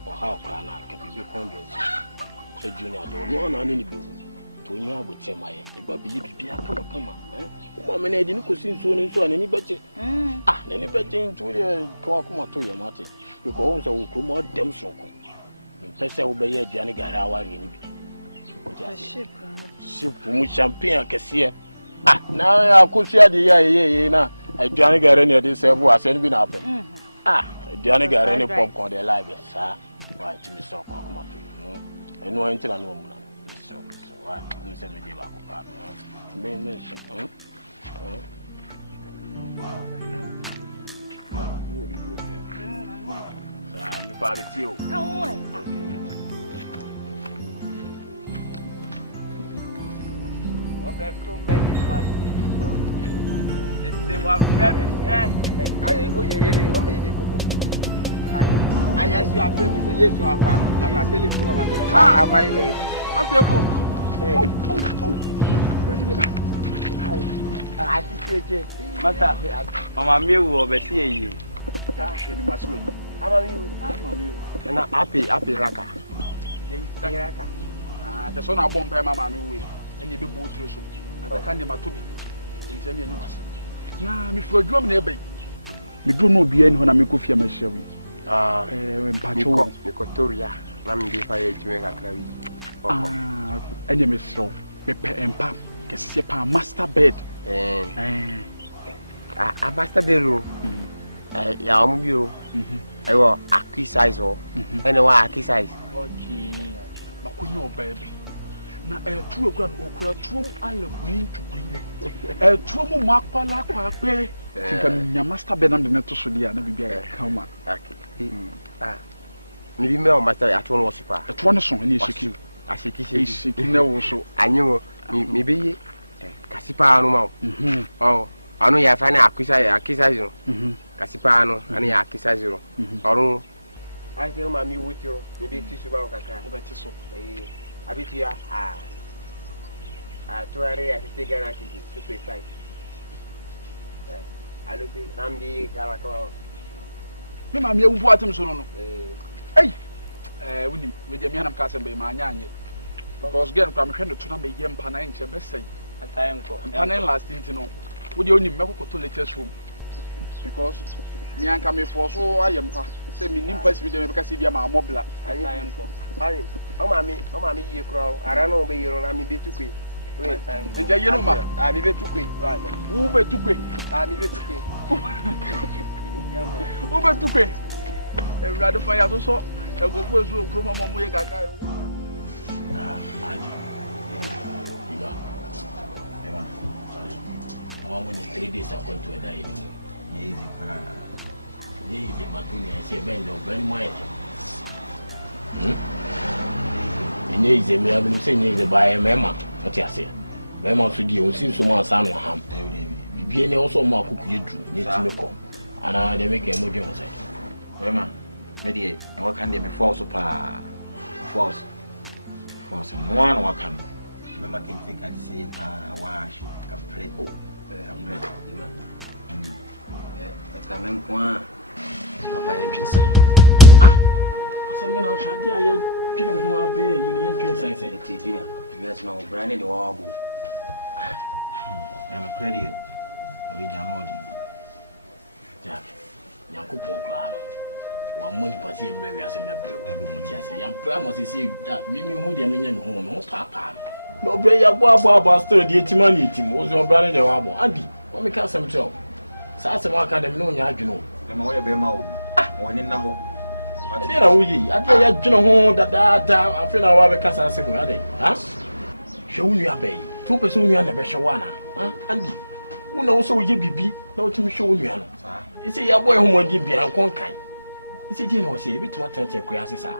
o ha o kra na ka bi convince se junior do no na ni be Tonya Abuchema, a baby, come. Woman, I didn't see soon and so on any budget. Any budget to the Kwaku to your mate. You go on so come out them so. Pesa obey a Johnny Garawa in ship, champagne, cassia. Now I could see the year, a Johnny Garania, this was been up. Johnny Garania popcorn, their lives, sir. Right to me so come up to you. And no internet woman. Why? You said we give up. Being mentioned. I'm the party too. Come on. What that cool man? Let's see what rabbit. I yes, you are baby. Say yes, you are. I'm telling you what. I'm very. What's your phone? I see. Mata, mama mi wo be see yi. Shey ni maso ni. Ama mi. Na happy raka. Raka. The son of bomb mama mi we. Eni be bo tire so. Ataka ne matobi. Nti ne enyo ase. Na mi fro dwom na ebe. Mi dro no obi ani ho na mi ko fia ma hia mi. Mpacho mi ko toria na mi be fa ye jime kakra wi. Enye mi so. Me pe empa kese pa master bed. A master bedroom. Ya omu bi o. Ewo aki size o. Ene wa aki size. Okay. Makunyo baby. Na tuo kura okura tuo ale green to green. Tuo mu makwala kwa pe. Tinka nya master bed am de neto so dia na bibia ya kama. Okay. Mi bi me o master atwo no worshipa. Tuo no so ene shiki. Ashiki na wo so. Anyimo mi be ye kasipa anu ma. Oh. Anu ya fa na akisa zero. Kasipa anu anu ya akisa zero. Orun I say ma mi wutiro mi be tisu ba kakra. Ko beti so. Abiti ya tuare ya Ghana kiji 2.5. Alupi namdi kala kwa. Me ma mi ewu atem so no. Wunim me je mi hanam ka se be ma anya anye. Because again kwa me hwe no to na be ye mpa na enche be sei. Atayenko. Mpa na last thing no. Wo de onim me kokoto lectures room. Because mi anka me for so ayempa. Say me nim pass me de me ka se bia ma mobla. Atayenko. Ai, o mami ye kro, ara no be yero na mi betukwe. We, nje ye no ma. Mi betukwe. Wo betukwe. Mi betukwe. Wo betukwe. Everybody for ya so e go fo so kro mama mo ye gaga. Mama ni 3 days akwai to da yi. Easy ka. Easy batuni ya bend no ben mai. Enye ize mi abinu se enye ize bae mema oti ase mema so die o sin so ma sa no ham bibie ne o so ma akuku yedu ne timi ko ana de make mo dwon sai mema me die e wa kan de me force pa force no one wa kan mema can think I say pa wa shi ka pray Ka men kwa ka pa yen twin sai Asame na hwade aye twene ho abe yini twin sai TV yes no brand the wabo I'm credit we janodi ja yakupon kwa wa money pasi emre wi ase mebro oti ase ya prama se say that mimi hu de menye me hu no papa no bre ya bo still de etima ni etim wo so brand the wabo andi o me ka sem tell sa asem academy no nya adweno na wo ye be ma wo woni na ho ade na wo yi ade ya dweno ho da afi na wa be kasa asem ade ha hwe unu abai to pe so unu na be hwe wa na ha andi wo na wo so ye bibi na wo timi hwe unu no sa isi ya boy ho modi bia kon kan isi di na wo se e bitu atete kwa asesa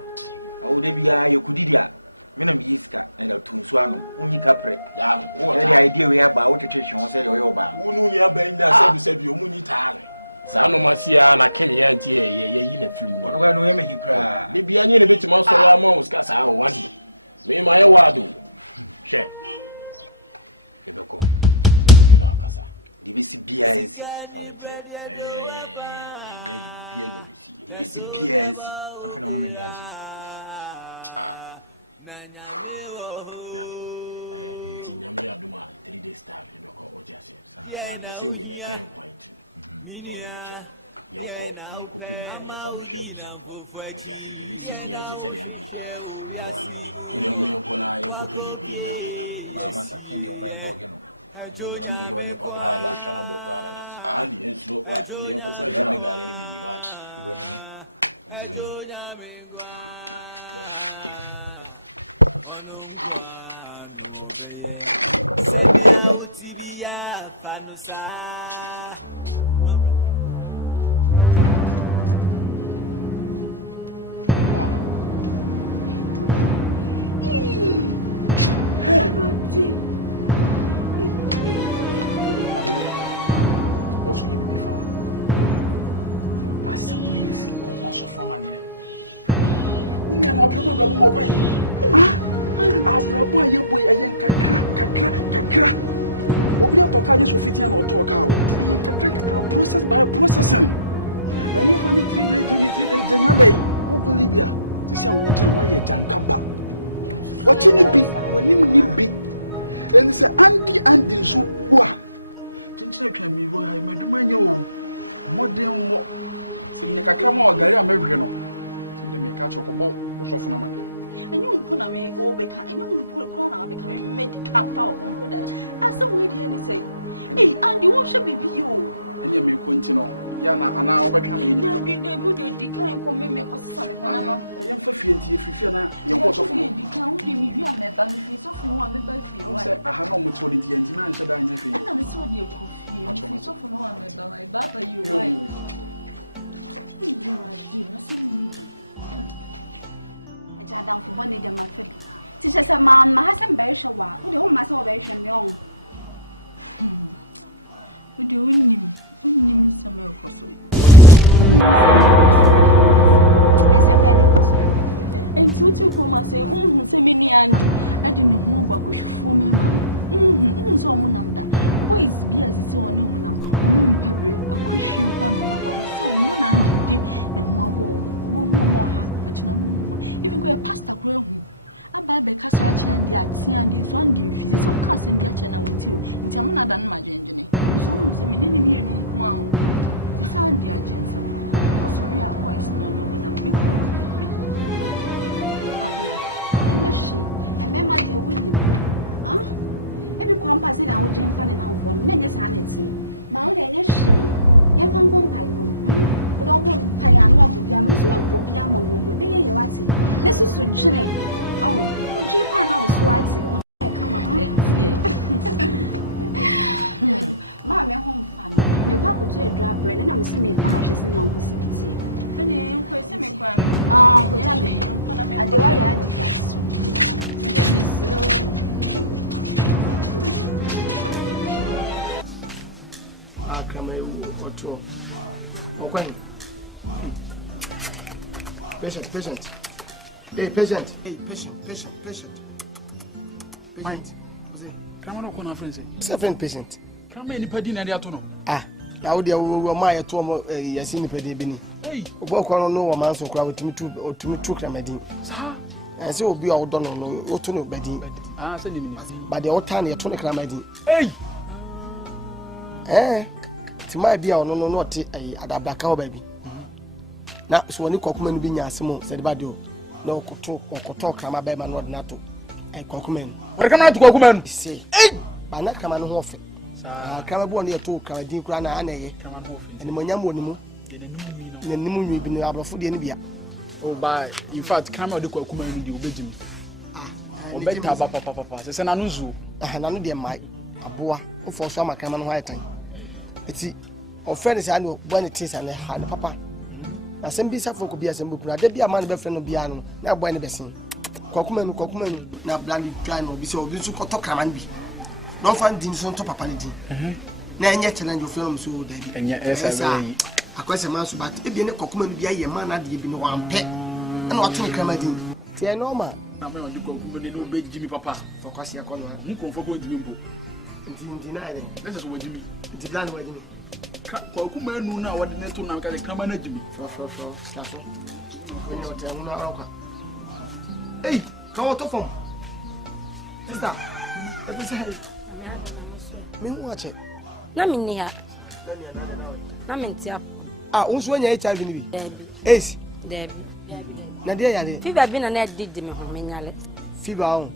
awo de bia ye kudidi a me na mi yiska na tunsu ano unyi kapre ya wo ta idea we aba wo twetwe hwe ho se de oyo ba wo nu ni abai na sebi o mu ni taare sa no masia na ken ya nti ye yi na film no no no ye me hikra de bia nye ne betima so wa ma uska sa o wadi me ma ye wado hwe ebeko na kasa divisi biansi isi biansi afina mo me ni aji Tinyamia duma 3 days time ebeko o jase and say we na kan point yanko ni ko pe ni information busafo jase divisi biansi se de andu ni yanko na yanko pe ni mama sa kende o mai doge no ngo ne papa ba chana bokara andi en slow wa ni yanko pe jana gare ni bi wa family. Umi ana opre no brabo mo kwai. Abrabo aye boy aye kakra. Obi atoka je so fitia na otoka o. Aye kakra process by processing. Aye fa ni 3 days bay. Wo Libya. Ti sia wo tire won ye jankaba. Wachi ni bi, wonim ni bi. En se andi nso wo a. Tinchire twa mi wo ha maduma nya o. Modern wo. Se me kakra ma ogare amehwe no. Tinde me ka chokobo osofo na mande. Enyo mpo na me obeka, enyo mpo kura na obeka me medical fa o mpo dada. Asa we dey any say. Eh, Andy won hwe bibi yo. Enyo me ko nti no. Ya na ana obetwa ma enyo. Bi di kan ko me ko sesa me kona no. Enyo fa fie nti efifie na ye ko osofo. Di kan wo de mi wi ameba me fi sofo no wa me ba fie. Wo say aha no mo to de ti nti ma nhye da anya fie. Na me so de ko fie. Fi sofo no wa me ba wa baba you why. Iya di na se mi di. Jadam for one day my friend. Teacher said, Mama has some very sure. Who the whole master very sure me on? Who do him some milk or so? And two come say, say me and I didn't know who about could for me. So Monamda. Boys be as it's so no Monam, Pebble, a Christian one, so Monan did no more. Even go a pastor grow. About the Cassach and the Atsiandi, so I'm doing physics of Cass and Gachana with you. In Tamana than my genie. So, some many here no one. The sound the agents. Sorry, our voice no one I'm making. She and Mamma dear William. Huh? Every compass in our Jane fan and out for many sanity. My old she. You found one pipe. Don't want Payano, Miss Pupiamo, they are what? This is Jenny. Oh, Japan house writing. Come on, Mammy, home family. You walk to a drab bread and I'm seeing fashions in Uncle City. And then, ah, I do I like that. Okay. Patient. Hey, patient. Mind. Come on, friend. Seven patient. Come any paddy and the atono. Ah, now they were my tomo, yes, in the paddy binny. Hey, walk on no man so crowd to me to took them. I say, will be all done on no to no bedding. Ah, send him. But the old time, you're 20 clamady. Hey! Eh? It might be our no not a black cow baby. Now, so when you Kwaku Manu be Yasimo, said Badio, no could talk, I'm a baby, not NATO. I Kwaku Manu. But come out to Kwaku Manu. Say, eh, but not come on off it. Come upon your talk, I didn't run an egg, and the Monyamu, in the moon will be able for the Nibia. Oh, by in fact, come out to Kwaku Manu, you will be Jimmy. Oh, better, Papa, it's an anuzu. I had none of them, Mike, a boy, who for some come on white time. It's offend is annual when it is and had papa. Na sembi safo ko bia sembu kuna de bia man be friend no bia no na boy ne be sin Kwaku Manu na blandi try no bi se obi so koto kraman bi no fan din so to papa ne din na enye challenge of film so da bi enye esa be akwese man so but e bi ne Kwaku Manu bia ye man na de bi no wampe na wato kraman din ti e normal na me on di Kwaku Manu no be Jimmy papa focus ya kono mu konfo ko Jimmy mbo nti na ere esa so Jimmy nti plan wa Jimmy Kwaku Manu na wadi neto na kale kama na Jimmy fo slaso onyo te unu aroka hey kawo to fom sister e say me hu ache Na minni ha na mentia unso anya HIV ni bi yes Debi na dia yare fever bi na didi me ho menyale fever on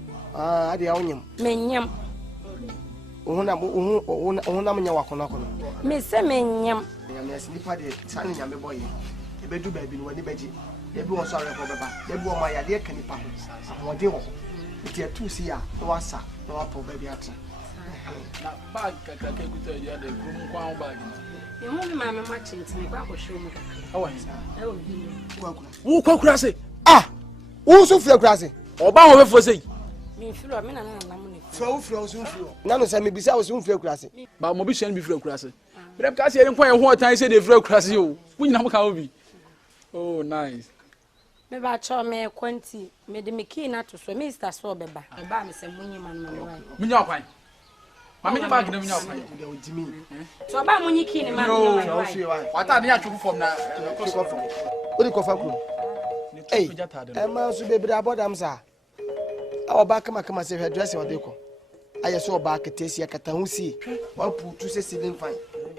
ade ya onyem menyam ohuna menya wakona kono me se menyam me se nipa de sane nyame boy e bedu ba bi no wadi baji e bi won so are ko beba e bi won ma ya de kanipa mo de ho ti atu si ya no wasa no wapo ba bi ati na bag kaka kuta ya de ko kwa bag e mo ma me ma chinti me kwa ko shomu wo Kwaku ase wo so fira kurase oba wo befo sei me firo me na namu ne firo so firo na no se me bisa wo so fira kurase ba mo bi hye no bi fira kurase brem ka se yen kwa ye ho otan se de fira kurase o wo nyina mo ka obi Oh, nice. Me ba cho me kwanti me de me key na to so Mr. So beba. E ba me se munyi man man right. Munya kwan. Ma me bag na munya kwan. So ba munyi key ni man man right. Wata ne atwu form na Odi kofa kuro. Hey, Emma so bebre abodam sa. Awo ba kama se hwedress o de ko. Aye so ba ketesi akata hu si. Wa putu se ceiling fan.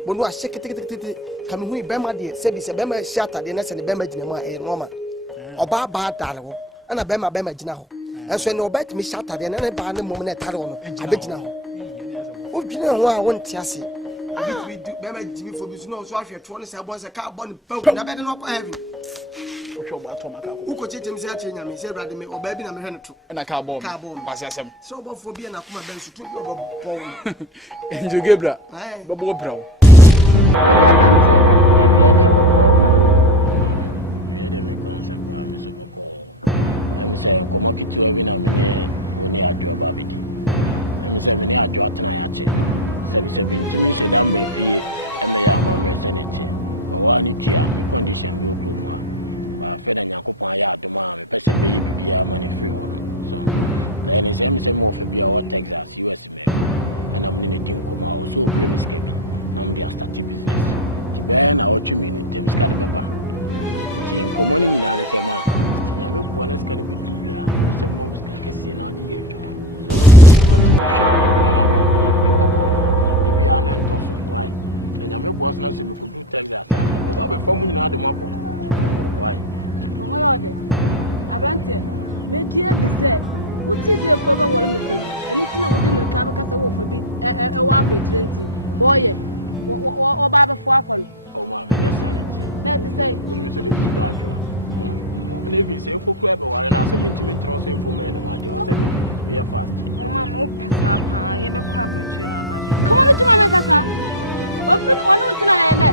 Bonu a shekete kame hu bema de se bi se bema shata de na se ne bema gina ma e normal. Oba ba dale ho. Na bema gina ho. Enso ne oba timi shata de na ne ba ne mom na tare ho no. Abegina ho. O gina ho a wonte ase. Abi do bema gimi fo bi so no so ahwe to ne se bon se ka bon pa na be de no kwa heaven. Uko cheche mse ache nyame se brade me oba bi na me hwe no to na ka bom kwase asem so oba fo bi na kuma ben su to bi oba bon enjo gebra bobo brawo de me concept ba me so boko em say komo kitu abi na me ne oni adwo ba bi di em say me ne adwo atena ya che se bi ntimi se da me fie em ya amamre se ne tie wa ni tia me condition bi okromu a ba fe da nyakopon ya adoma me pese be bibia ma ne free ho so then is em say mo fe bia o Texas US me and am ne din koma o so pre me skabi na am dia start business ti be na o twimi ni dem ska de baba ti komo ni nyina ne se ma nya be bo na ska de bi bia se mo ska ke si na di yeto so ti bia na nto so why na nya me bo na se me ko do Texas o ba be famu nyina de mako why Kumawood Abante me dia bi se wuti se fo ba wole me kai eni tina wudi me ka ba kasa wo fo bi wa abretiranti boye wo ba ba fo akon oh ma me yes sanity na ti say wudi me se de bi ajo and bi se fo kura be ware na se mintimi tro se fo me no ade o se be fast Mama no pesa pa ye be kwa abotire na ba me come on to my kasa o fi ono tina ye ne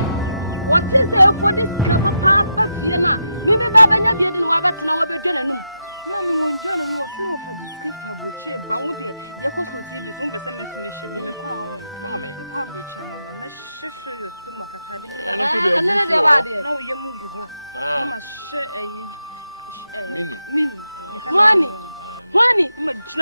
what is there for this papa fie na me baba nya bie de no wa betena wa bedwa nanum Mama won join no so no for discreet abotire ba wo de ko so TV so be se me so me hye me kwa ho mama me kwa abotire mama me hye yo so makata de ana de ba de na wo ye mu gu ho mama hye mini Wani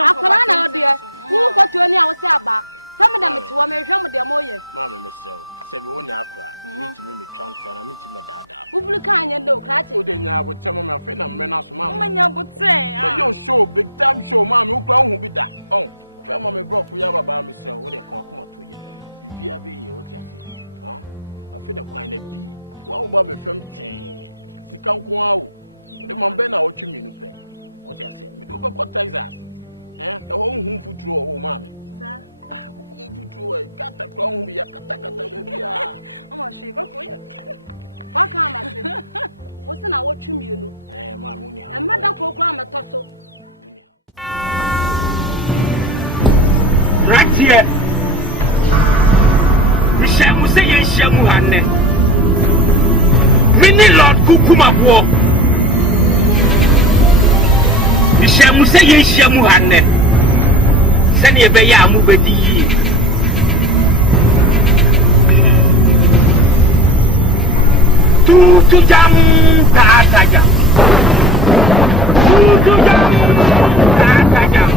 akala na ode hu kwato ni a wo se aba sam da meti wo me hwe mo de mo ye mama me so se bi wonya akra mitimi me transfer na mitimi dada ufulu ka anya ndo krache o de nya abote mama fe na me na so mama manya abote but you show big time show mama ukra hu bi da on fe mama bro fu ya baba me se o de kan akoma to ye bibia be ye o ti ase afi da kwan na bi wa wo ba be fam tin sika nko a o de man be na o twimi no pe o ti ase me do be ko Texas e ho hu futuro o ho mama sa futuro e kata kwa hu bi ya kata be bia mama she ko ko ye wa ka ma se wo se na wo twimi enu mama uni ha emada kokro amatoso Ratie Mishamu se ye shamu hanne Mini Lord Kumawood Mishamu se ye shamu hanne Sani ebe ya mu bedi yi Tu jam ta jam Tu jam ta jam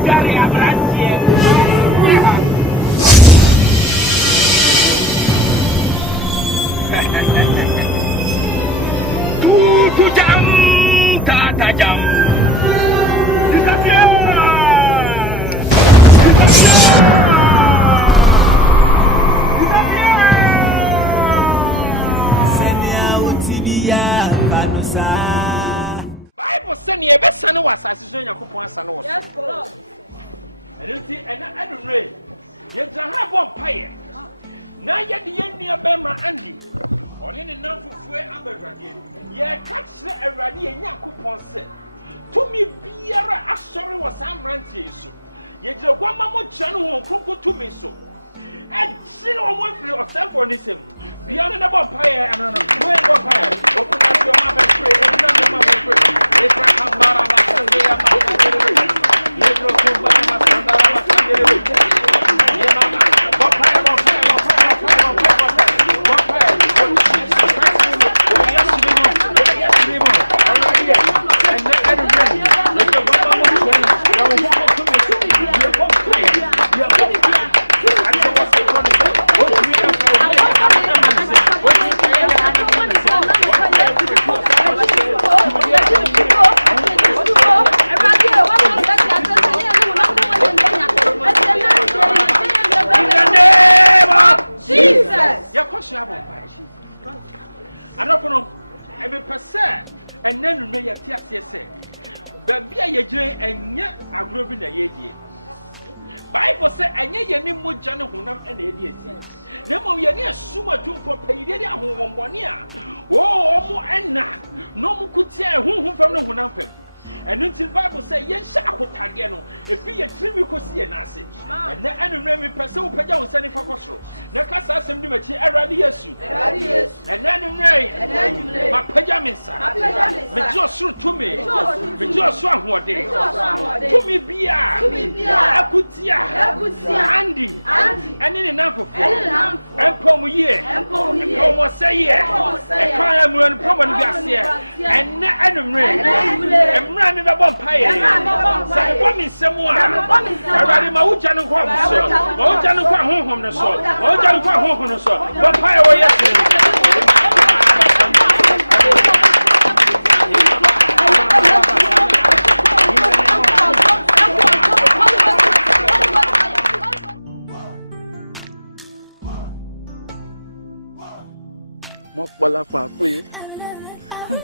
Jari Abranti. Tu jam, tata jam. Bible send ye best son was assassin Yakupon son was. Yes, and I don't know. Yet I have one pie. Now yet the end near Bema Andy. Only enough for free again. Ye catch the Radi and Yakupon said. To me, be a story was some ranties. Yet the one more channel won't crumble to me so. And see no one for yourself on this. Beyond the vampire and a vampire. Open up your mouth and pray. Open up your mouth and pray. Abraham Barama Sandaya Masandere. Lebro Kumbama Sandara Masandere. Yemama. Vampire. I don't know every percent, and then you may say, but be a jay and yet I grew in a year. Bible said, and yet you need more Johnny Hunam and idiocy. Never you near Suma to for Paydia who 1 year. Oh, more and not. No one could say who from the Hunam. And until Bible say, yes, I could Tariano, if he a 3 weeks see an acid. And the enemy person Pedro sending for Costro. Nakasa assembly much eradius you. And then rain, my pajamas, but just shoot to me. But just one more day. To me, be a good year, Andy, and in enough of and come here, and come say, and come and probably and enemy. I'm a vampire. Say, what is someone? I read him out Janu Kwam, sir. Oh, Janu Kwam home, the soul. Oh, Janu Kwam home, the soul. Vampire, yes.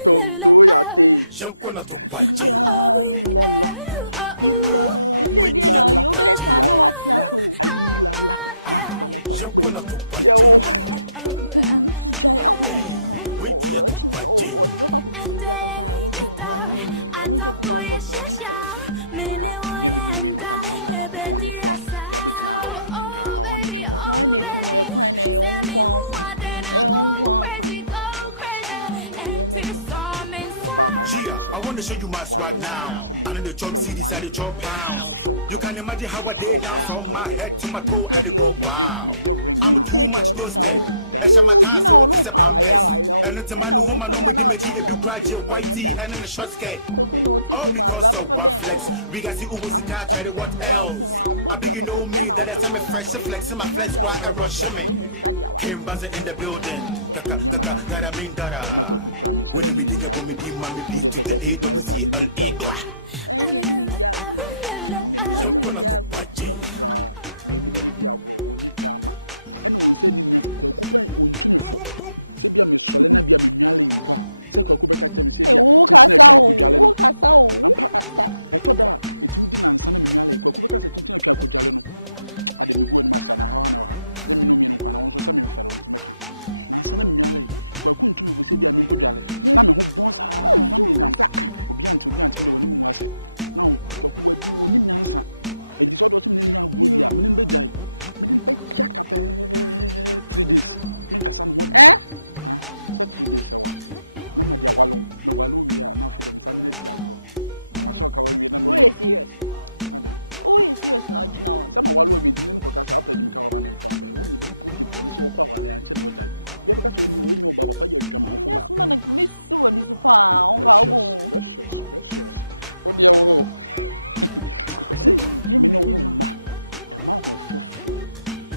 Tonto ya te. Ila. Say dia na you be sa na what ya to. Ila ma pala pa pe. Ya o. Jai au di chumo. O di ba ku ti dia ka sa o chen ko ni ni mi zo ku ma bo so ni chen. Ye mi no kan yon pala bo ni fo. Ya be tina nka ha woni chumo. Woni chumo e kwan na ye on kwan. E on kwan. Oba my emergency. Wallow. Send me your one. So kawa. So was kawa. Me ring. You know no power ya yo. And I will tell you now do one book when that. Kuku no ti ko ma bra papa ben go. Am brown ko am bo bra papa bia na ko do mo ko ni nya da o bo bra na when you study our. Nya madam. Na ko ku pra mi sele ni ni yago. Ku de se ko ku tina ya sa ni le jago. Ni jago. Ni jago. Bra we mi ni jago oni dama. And when said in your occupant on to me for Sabia Miss Solena be a miali in qua. Say Quebec can say, oh, I thought that it didn't answer Miali, Quebec attention of Yakujaleno. I didn't go in my son, how an hour. Let me know me and also some fellow to make. Now, son of Miali, Quacun to me, Sabia Munkujale. Name who bonds are beyond to be until the woman was it. Now, what do you need answer? And this other thing now would be a million bed. Me didn't pay Jack up 3 days. Make a son what? Said 3 days. Nama dia walong, no walu we are now for them Sunday Diablo. I'm sure we are not serious. Oh, is serious now, you know. Some walu we didn't cook us after you come and farm. We won't even put the police or power and check what I. You have got when you know Baba your drama. Yes, man, I miss one is found. Precious. Oh, dear. Say, me no woman, a man who fearful.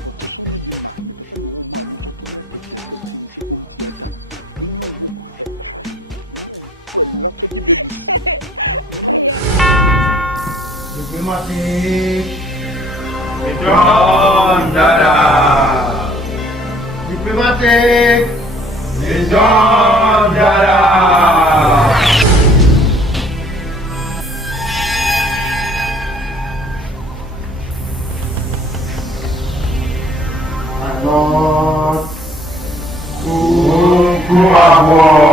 For to show me be ma, me person no ma mo to me aketi se home theater. Me no wo, me no well lot of babies. Me no. John Dada. Diplomatic. John Dada. My Lord. Kumawood.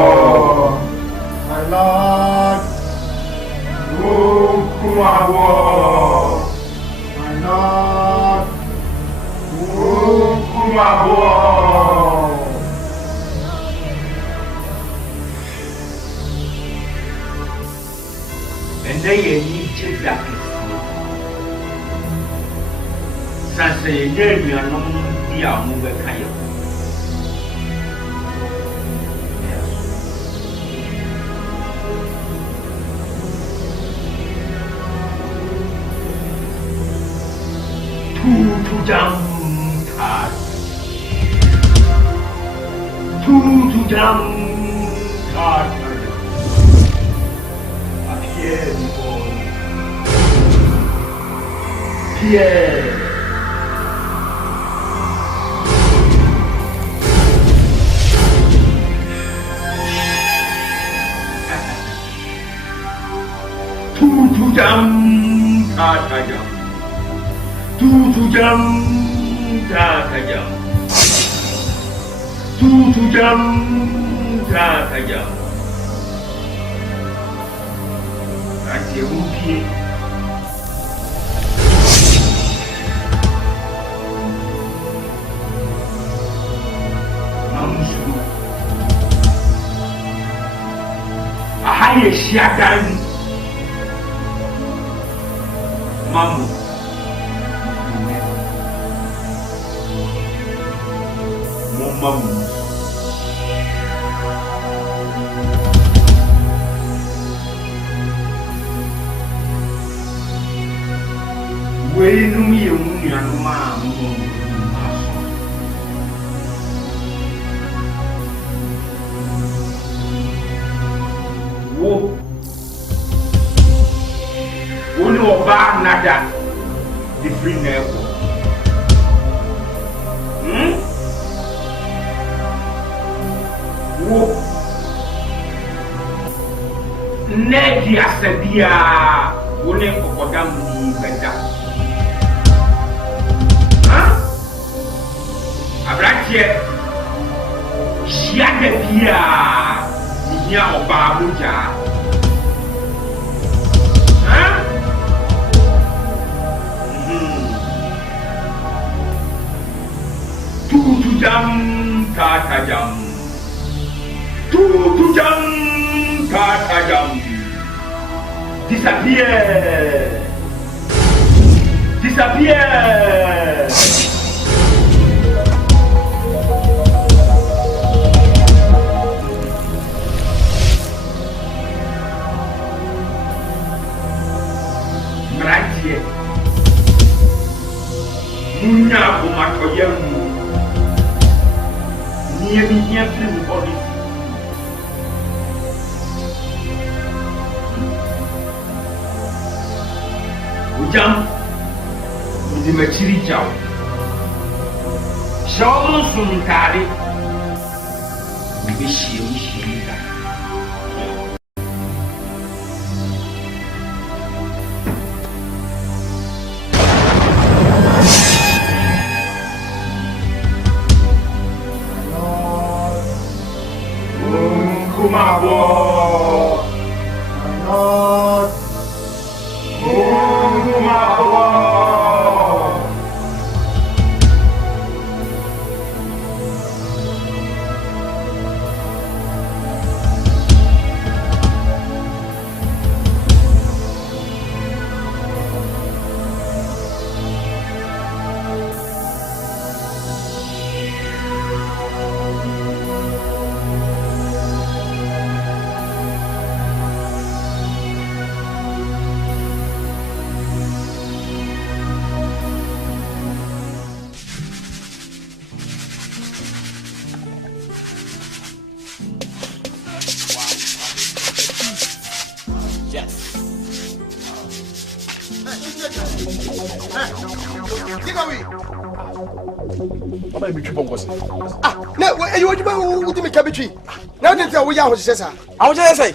My Lord. Kumawood. My Lord. Kumawood. And they need to that. Sanse, you are not the Amuga Kaya. To jump card. To jump card. Appear before. Here. To jump card. To jump kakajam. To jump kakajam. Ati rupi. Mamsu. Ahaya siakan. Mamu. Mamu. Wenu ye munya mamu. Wo. Wonu oba nada. The free network. Nedi asabia wole kokodam ni benda abratie shia de bia nya oba muja tu jam ka jam tu jam ka jam. Disappear! Disappear! Meratie. Munya kumatoyemu. Niye film policy. Jam with the material. Show some carry. We wish you. Kumawood. Give away. Baba, me trip on was. Ah, now you want to make a tree. Now that we are, sir. I was just say.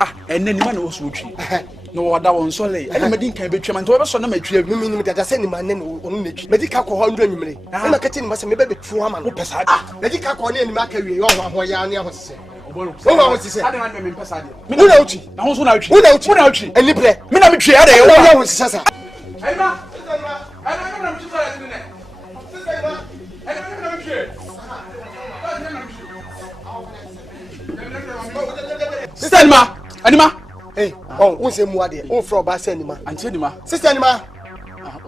Ah, and then man was tree. No, that one so late. I didn't can be chairman to ever son of my tree. You mean that I send my name on the medical 100 minutes. I'm not getting my baby to a man. Medical call in my career. Oh, I was saying. Oh, I say. I don't remember passing. Who knows? Now who's not? Who knows? Who knows? And you play. Me not be tree. I don't know. Sasa. Emma. I don't know. Sister Anima, Anima. Hey, oh, who's a muade? Oh, from Bass Anima. And Anima. Sister Anima.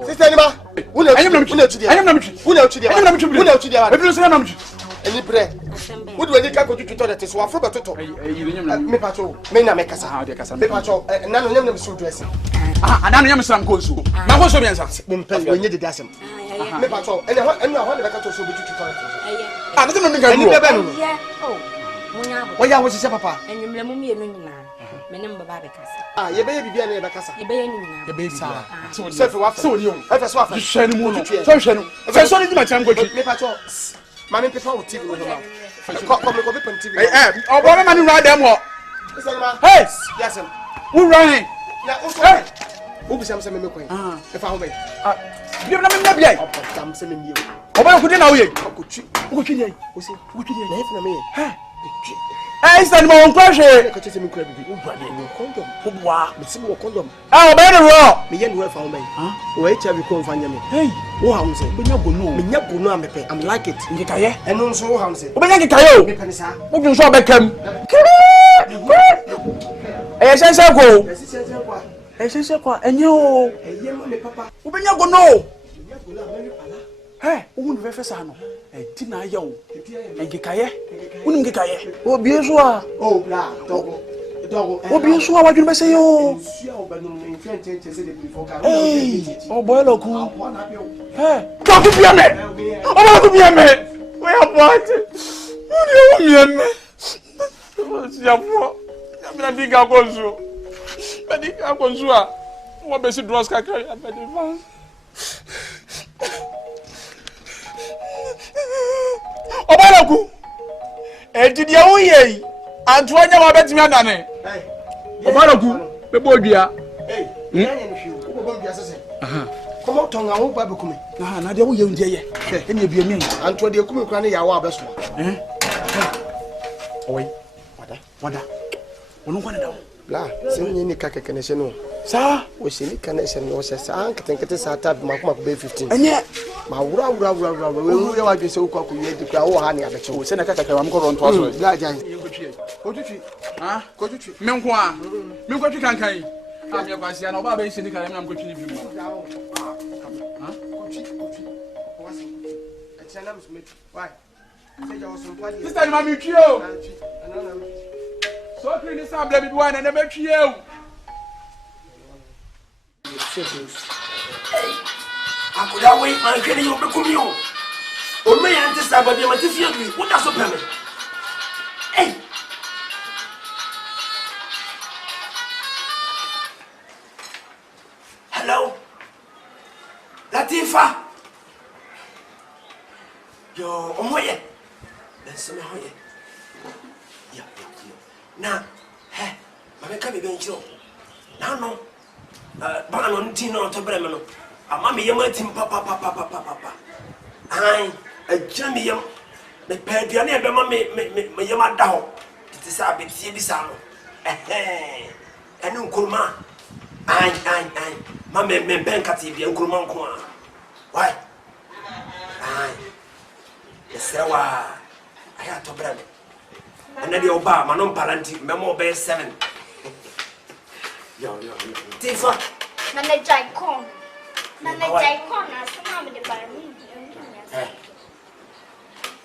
Sister Anima. Who knows? I am not today. I am not today. Who knows today? I am not today. Who knows today? I am not today. Any prayer? Who do I go to toilet? So I forgot to talk. Me patrol. Me na make us. Me patrol. None of them should dress. Ah, and I am some goes. My was so when you did that. Me patrol. And I want to go to toilet. I don't know. Oh. Why I was papa? And you remember me and Menem Baba Casa. Ah, your baby be a neighbor Casa. Your baby, sir. So, so you have a swap. Shen Moon. So, Shen. If I saw it, my time go to me patrol. Mammy Papa will TV with her. Oh, what am I right there? What? Hey, yes, who running? Hey, who be some semi queen? If I may. You never know yet. I'm sending you. Oh, I couldn't know you. Who can you? Who can you name me? Hey, stand more pressure. Catch him incredibly. Condom. Wow, it's a condom. Oh, better raw. Me and where found me. Huh? Wait, have you come find me? Hey, who house it? I'm like it. And also house it. But I get Kayo. What you saw back him? I said, go. I said, and you, papa. Open your go no. Hey, who will refer Sano? A dinner young. And Gikaye? Wouldn't Gikaye? Oh, be as well. Oh, dog. Oh, be as well. What you say? Oh, oh, boy, look. Hey, talk to be a man. I want to be a man. We have what? What do you mean? I'm not big up on you. But the Agonzua. What basic draws can carry up at the advance. Obaloku, did you hear? Antoine, I bet me on Obaloku, the boy, dear. Come out on our Bible coming. Now, there will you dear. And you be a man. Antoine, you come crying our best one. Oh, what? La, send me any kaka connection. Sir, we see any connection. Was a son, can get us at Makuma Bay 15. And yet, my we are just so calculated to grow honey at the show. Send a kaka, I'm going to us. Go to tree. Ah, go to tree. Memoir. You got to can carry. I'm your Bassian or Baba is in the car. I'm going to leave you. Why? This time, I'm with you. So clean this up, baby, one and I met you. Hey, I could have wait my getting over to you. Or may I understand what you want to feel me? What does it permit? Hey, hello, Latifa. Yo, on way. That's my way. Now, hey, my baby bench. Now, no, Banon Tino to Bremano. A mammy, you might him, papa. I, a Jimmy, the Pediana, the mammy, my yama down. It is a bit Sibisano. Eh, and Uncle I, Mammy, men Benkati, Uncle Monqua. Why? I, the Sewa, I had to Bremen. And then the Oba, Manon Palanti, Memo Bay 7. Yo. Tifa. Nana Jaicon. Nana Jaicon, as some of the Barney.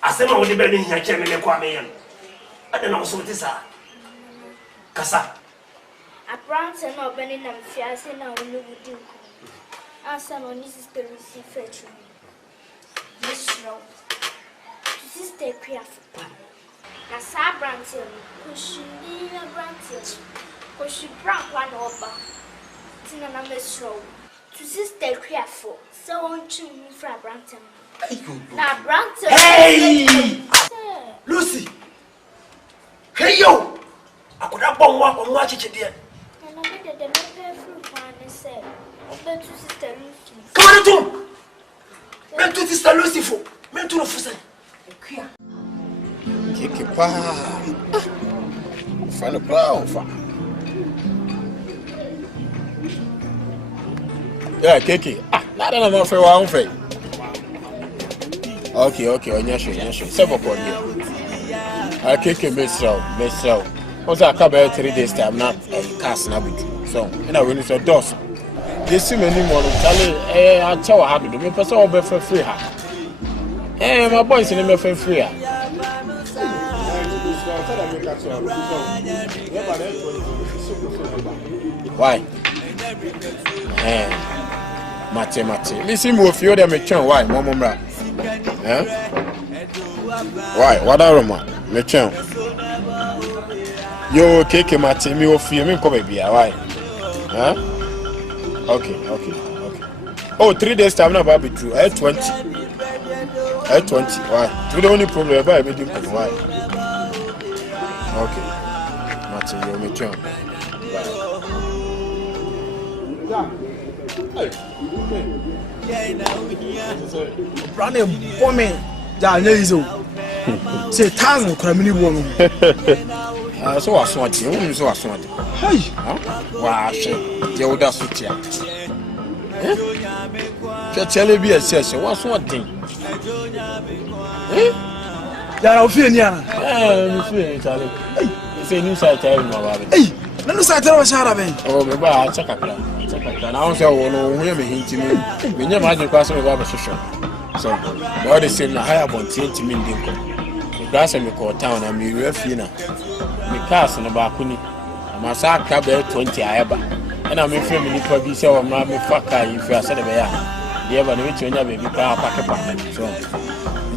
As some of the Bernice Asare in the Kwame. I don't know what this is. Casa. A branch and opening them fierce and now we would do. As some of Mrs. Bernice Fetch. Miss Rowe. This is the craft. Na saa branch kushi ni branch kushi branch one over tina na mesro to sister careful. So won't you move for Branton? Now Branton. Hey, Lucy. Hey yo. I could have bought one on watch it there. And I made the pay fruit one and said, "Open to sister Lucy." Come on, Tom. Men to sister Lucy for men to the first. Kiki pa. Fana brown fa. Yeah, Kiki. Nada na não foi o fe. Okay, onya show. Sebo ko dia. Kiki mesrao. Also I come 3 days time not cast na bit. So, you know when it's a dose. This many more tell I tell what happened. Me person will be for free ha. My boys in me for free. Why? Mate. Listen, more few them me chen. Why, mama? Why? What are you, me chen? Yo, keke mate me few me come baby. Why? Okay. Oh, 3 days time now, baby. True. 20. Why? You the only problem about me. Why? Okay. Mate, you me chen. Running bombing. That is say 1,000 cramini woman. So I saw you. Hey. Wow, shit. You would have switched. Tell me a session. What's one thing? There are few near. It's a new side. Hey, no side. Oh, maybe I'll check it. And I also want to hear me. We never had the question about the social. So, all the same, I have on 20 million. The grass and the court town, and me, Refina. Me cast in the balcony. My sack cab 20 Ayaba. And I'm in family for this hour, mammy fucker, if you are said about the ever which you never be pack. So,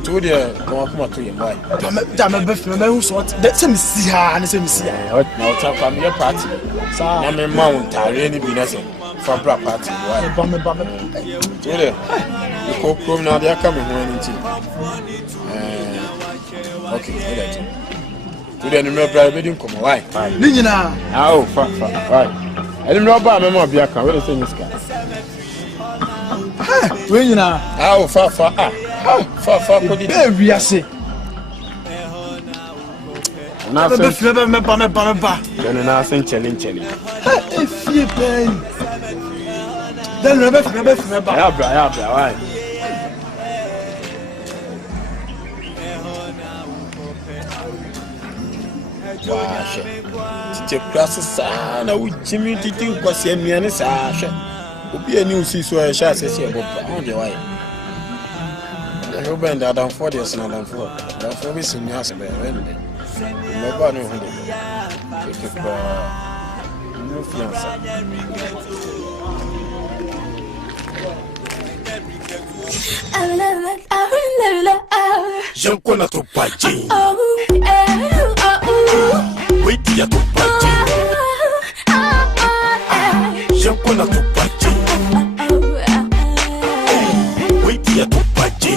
to the come up to your boy. Damn, who's what? That's him see her and him see her. Now, from your party. I'm a mount, I really be nothing for bra party. Why? Bummer. The coke now they are coming here. Okay, good at you. Today, the milk bride didn't come. Why? Nina. Oh, fuck. Right. I didn't know about my mom. What is in this guy? When you know, oh, far. What did you say? Now, then, challenge. If you pay, then never. Why? Wash. Teacher classes, and I would Jimmy to think was a mere Sasha. Would be a new sea so I shall say about the way. The Ruben that I'm 40 years and I'm 4. Don't forget in your house. Nobody know who take it for no fiance. Je connais ton paquet. Oui, il y a ton paquet. Je connais ton paquet. Oui, il y a ton paquet.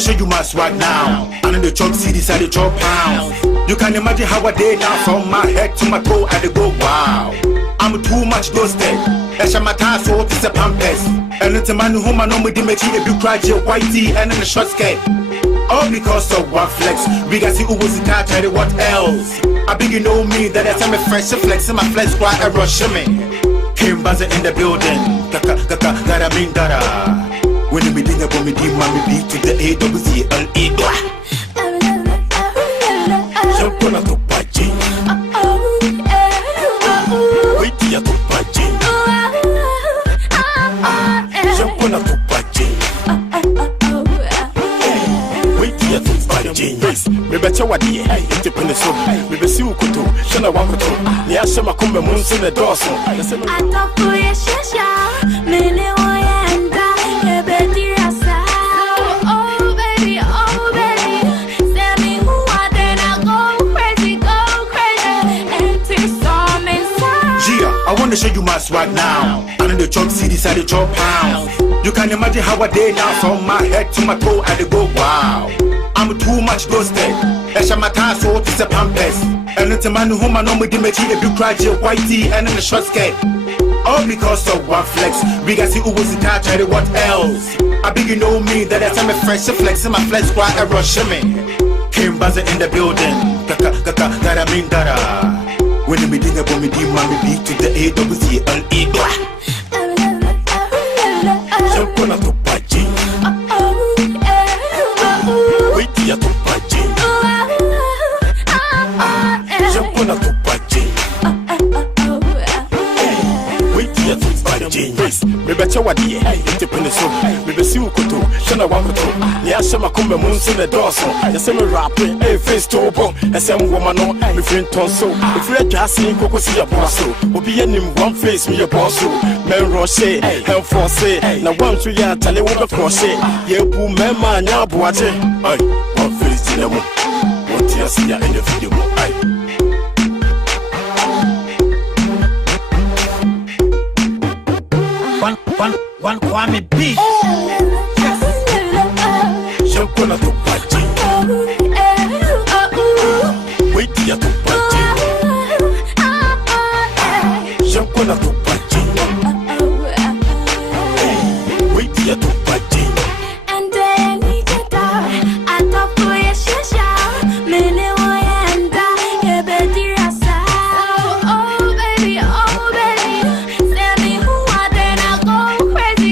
Show you my swag now. I'm in the chop cities, I the chop pounds. You can imagine how I day now. From my head to my toe, I go wow. I'm too much ghosted. That's my time, so it's a pampers. And it's a man who I know me to make you if you cry your white tee and in a short skirt. All because of one flex. We got see who was the car, try what else. I beg you know me that I time a fresh flex in my flex squad, I rush me. Kim Buzzer in the building. Gotta mean gotta. When you meeting up with me, mommy beat to the AWCLE. Je connais ton paquet. Oui, il y a ton paquet. Je connais ton paquet. Oui, il y a ton paquet. Me betcha what the hey, it's a pencil. Me be see you kuto. Shana wakuto. Ya shama kumbe munsa moons in the dorsal. I talk for your shasha, Mene Wayanda, Ebedi Rasa. Oh baby, send me who are then I go crazy, and take some inside. Gia, I wanna show you my swag now. I know the chop CDs and the chop pounds. You can imagine how I day now from my head to my toe and they go wow. I'm too much ghosted. Esha my time so it's a pampers. And it's a man whom I know me the material if you cry your white tee and in the short skirt. All because of one flex. We got see who was in touch and what else. I beg you know me that I time a fresh flex in my flex squad I rush me. Came buzzing in the building. Gotta mean gotta. When we did about me, mommy beat to the AWCLE. Jump on a topachi. Wait till you topachi. Jump on a topachi. Wait till you topachi. Me better what ye. Hey, it's a pencil. Me be see you koto. Shana wakoto. Yeah, shama come moons in the dorsal. You say me rapping. Hey, face to bo. I say me woman no. Me friend tonso. If you just see me, go see your boss. Obi any one face me your boss. Men rush it. Hey, force it. Now one to ya tell you what cross it. Yeah, boo, man, man, now watch it. Hey, one face in the moon. What you see in the video? Hey. One Kwame B. Jump on a topachi. Wait till you topachi. Jump on a topachi. Wait till you topachi. And then we get out. I talk for your shasha, Mene Wayanda, Ebedi Rasa. Oh baby, send me who are then I go crazy.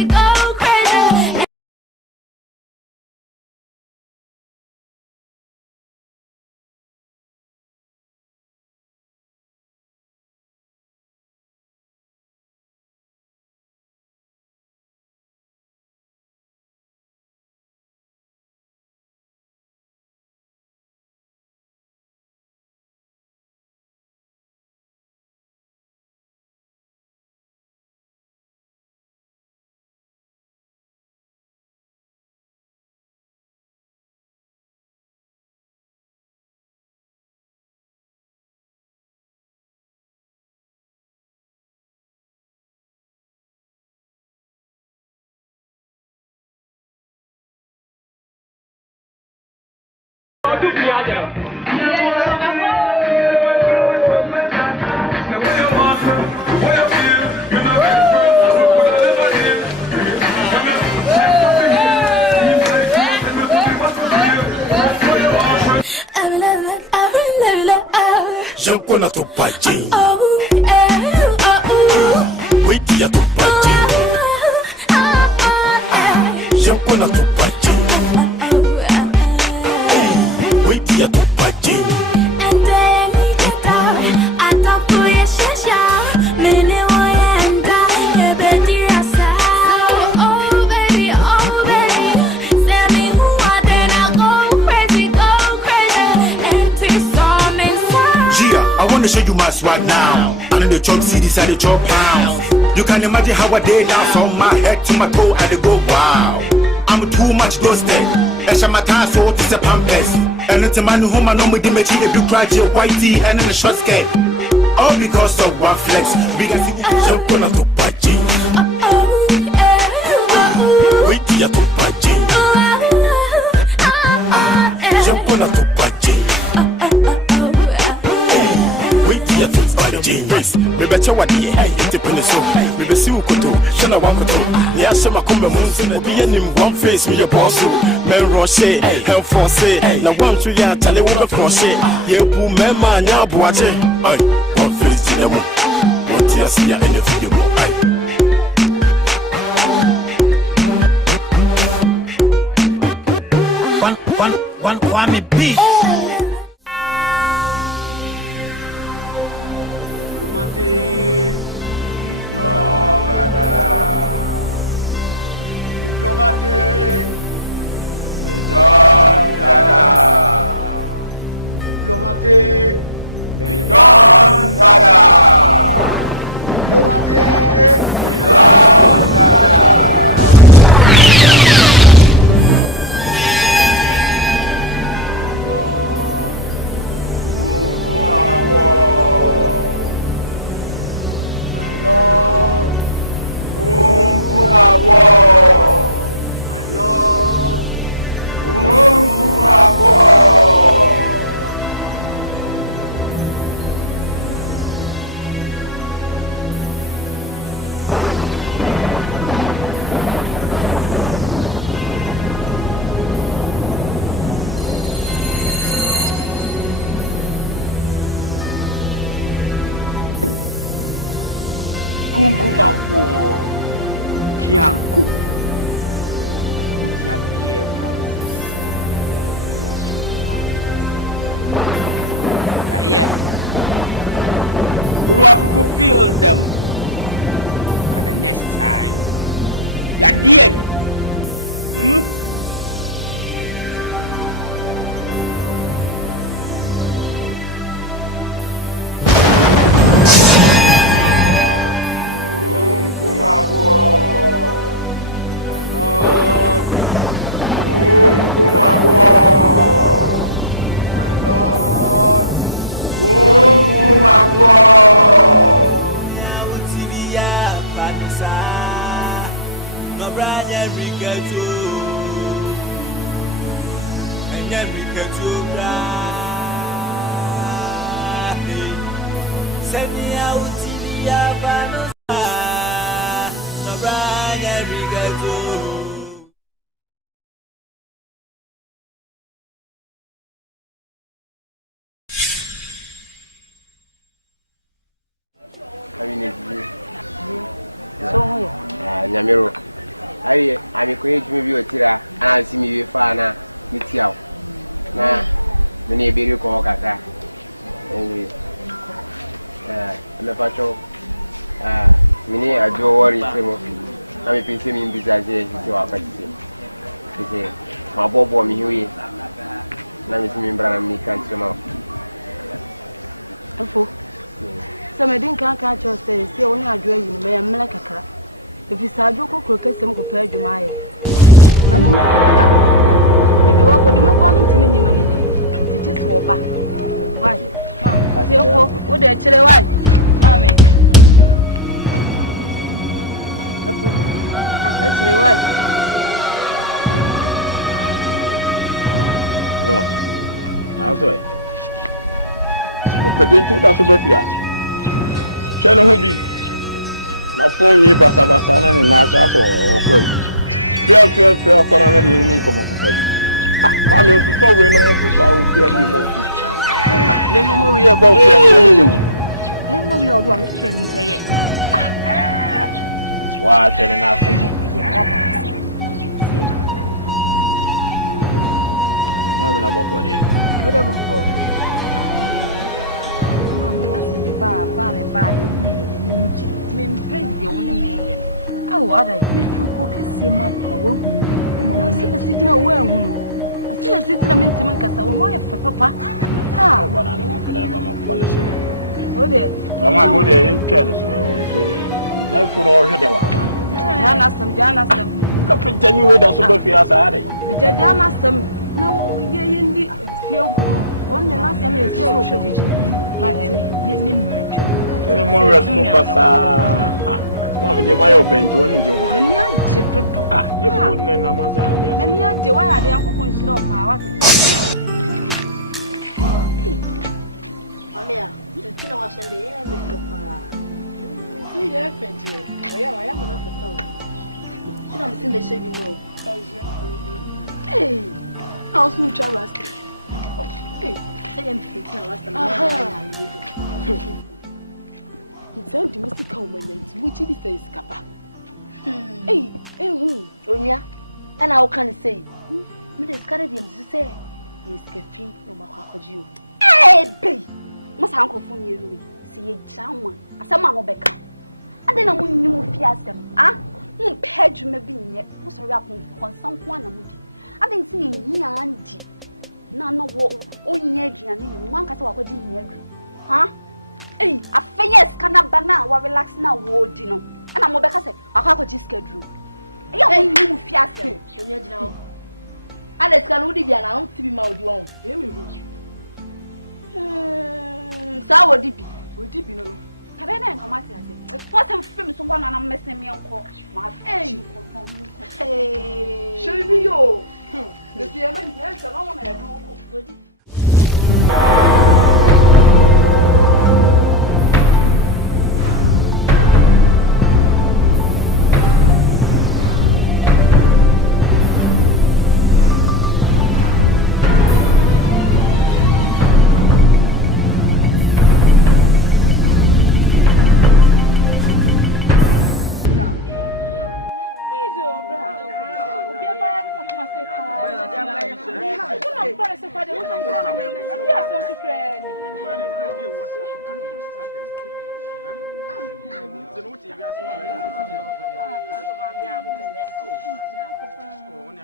Jump on a topachi. Wait till you topachi. Jump on a topachi. Wait till you topachi. And then we get out. I talk for your shasha, Mene Wayanda, Ebedi Rasa. Oh baby, send me who are then I go crazy, and take some inside. Gia, I wanna show you my swag now. I know the chop CDs and the chop pounds. You can imagine how I day now from my head to my toe and they go wow. I'm too much ghosted. Esha my time so it's a pampers. And it's a man whom I know me the material if you cry your white tee and in the short skirt. All because of one flex. We can see jump on a topachi. Wait till you topachi. Jump on a topachi. Wait till you topachi. Me better what ye. Hey, it's a pencil. Me be see you koto. Shana wakoto. Yeah, shama come moons in the be any one face me your boss. Men rush it. Hey, force it. Now one to ya tell you what cross it. Yeah, boo, man, now watch it. Hey, one face in the moon. What you see in the video? Hey. One Kwame B. Diplomatic. Diplomatic. Kumawood, Kianku, yes, we will fulfill them. And the next time, they are dead. Nyamiro, I'm a creative movie or tira, and I see me with Fana, with you. Now, many baby call Kaka. And the patrol, many a Joe worry, I'm a piece in business. He said, my bob me here. Now, Miss Mimbra and me can't come out. So, I didn't catch your say, see, only I dream in a Melaka. If you saw your cook, some compared to my. And if you walk with me, come to me, you just walk back. Why? Therefore, what they tell you, why? Mammy. That's the word. I'm sorry. But then, two that's over here. Shall I be? Na phone yi basa na ni na sha so okwe. Fear corner dey ni komo kofa. Ma me so so we no mo so o fear bi mo. Le no mo we e ba fear bi mo. Le no we o do am tire ni say ye. Wa tele na so. Ma me na boko dey. O da boko. Ma me asi ba me ba yi. Men praise the only man. Oh, other you cook a sima. I see the city away. I see the city of Mintimancasa, or for papa. Ah, but I know for them, I'm a policy. Oh, there. Mamma, go there in Chelsea. I for already one. Jan asked them. Captain January, that's what we are saying. But Jan asked them. No, you indeed feel one last time is so but more super. Mammy, the Mayo bench, one in the one. And yet, you put in a mother. And yet, the why are the uncle consider power? Mamma, the dinner was in the air, Mr. Pa. See, you're Freddy. I am enough for someone. I'm seeing the shape, you know. Hey, I was no child. Hey, I am 15 last time. It's a domestic woman, which it is Kappa. Hey, who? Onya, and how can I say? Miss Canadians to say, Miss Caffey, no matter you. Hey, pay! Must uncle from you, see a charmer, a summer Becca. And then I won't know if you ask them. Ah, page may be yet, was a rap on some one. I didn't see me, Auntie. None of what Onyeji and one cast of huh? Hey, a face cannot banana while relaxing now, war dinner. And I'm over say, I can't just schedule. Yeah, when you fiase. Alex can only be announced to be my own. So what did be? Would you know? Have I come out and say, if some film someone and I'm messing me on call. Hey, show me you. The German girls are on a do.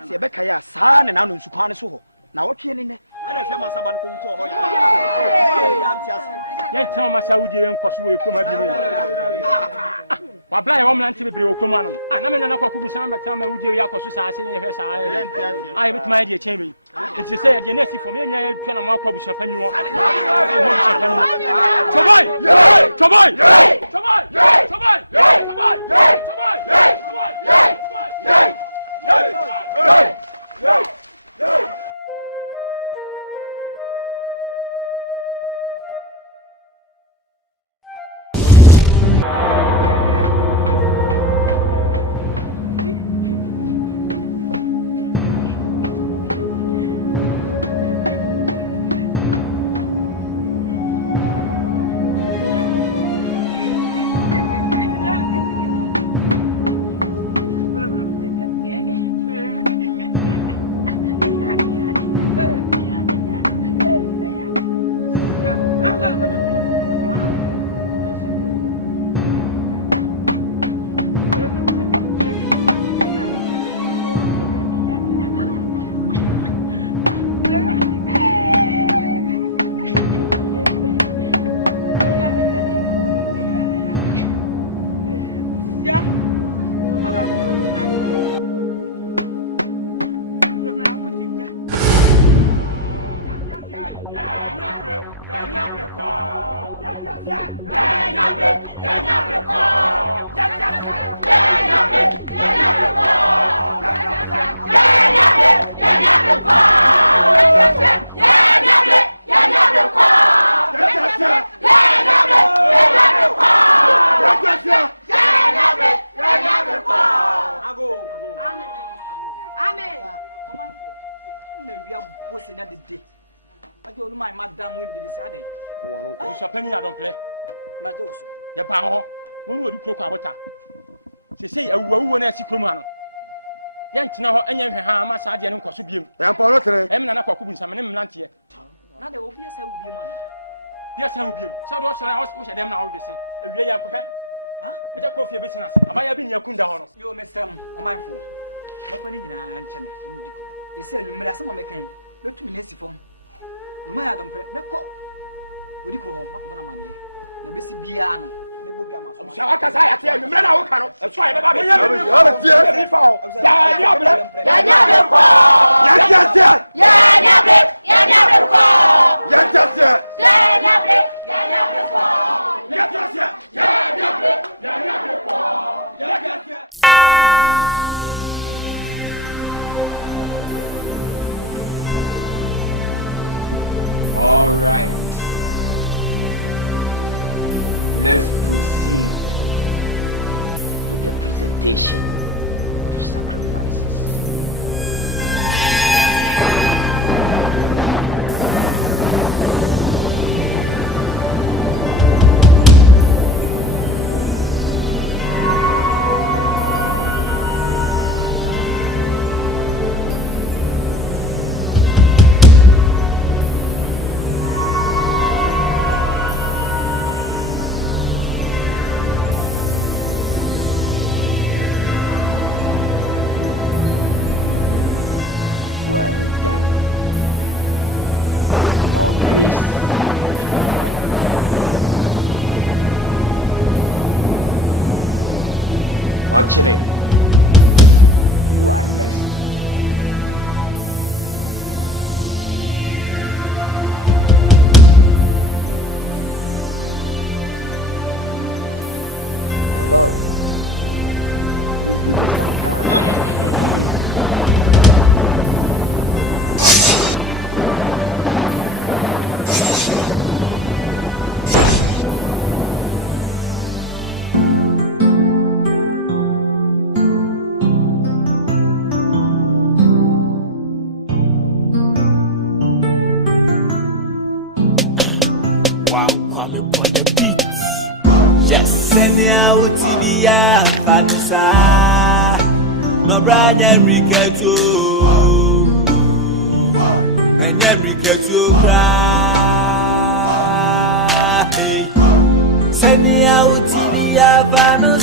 Sebeka ya saa ne nanu nsukwan so ho na wotwe ne ne ana fia masaba no konto ho ya tell ma Saudi en kwaso e koma bi no wa bla ya wo mlan tibe bere okoma no na me na kwaku bi san ba tell ma udi ya kwaso saa se ne hwe saa ai bituma ya de chen bi it is say ya na si for me nya twa na ma kwabu shafanyi wo choboy choboy I don't play. Madoso. Ya ba ho. Won wo di kro kwa bota. Se sei awuwu na asikroma no. Ya ntena ho enya hwe ha ma sa de ne nkoso biem. Ya mpa no tere. Em na na kwaku bunsa me ne mlante. Na de obi asa ubiem ana. Bia sa ubiem. Sa do so na ho se dem na ho bese. Awie ya kohwe. Ha? E ja kofie bese na se. Abaya bi ne akunda ho no. Yo mesem, o manfo. Mako ni nyina ancheme. Ndiko. Ese anumre asema mekan. Betumi na esi fom. Numa ya dompre. Meko. Odi ko ho, mako na mane. Na besi bia no. Ne bo bia maso. Sha aka sa ya te anumre na wo ka no. E so ya be ba be. Ya tie. Fa ho. Ya nyabre. Ya nyabre ko. Ya tie. Ya nyabre. Ya nyabre ko. Ya tie. Ya nyabre. Ya nyabre ko. Ya tie. Ya nyabre. Ya nyabre ko. Ya tie. All right. Let's proceed with the presentation of sacrifices. Ochire, you are next. My Lord, please give me some time. My brother Ricardo.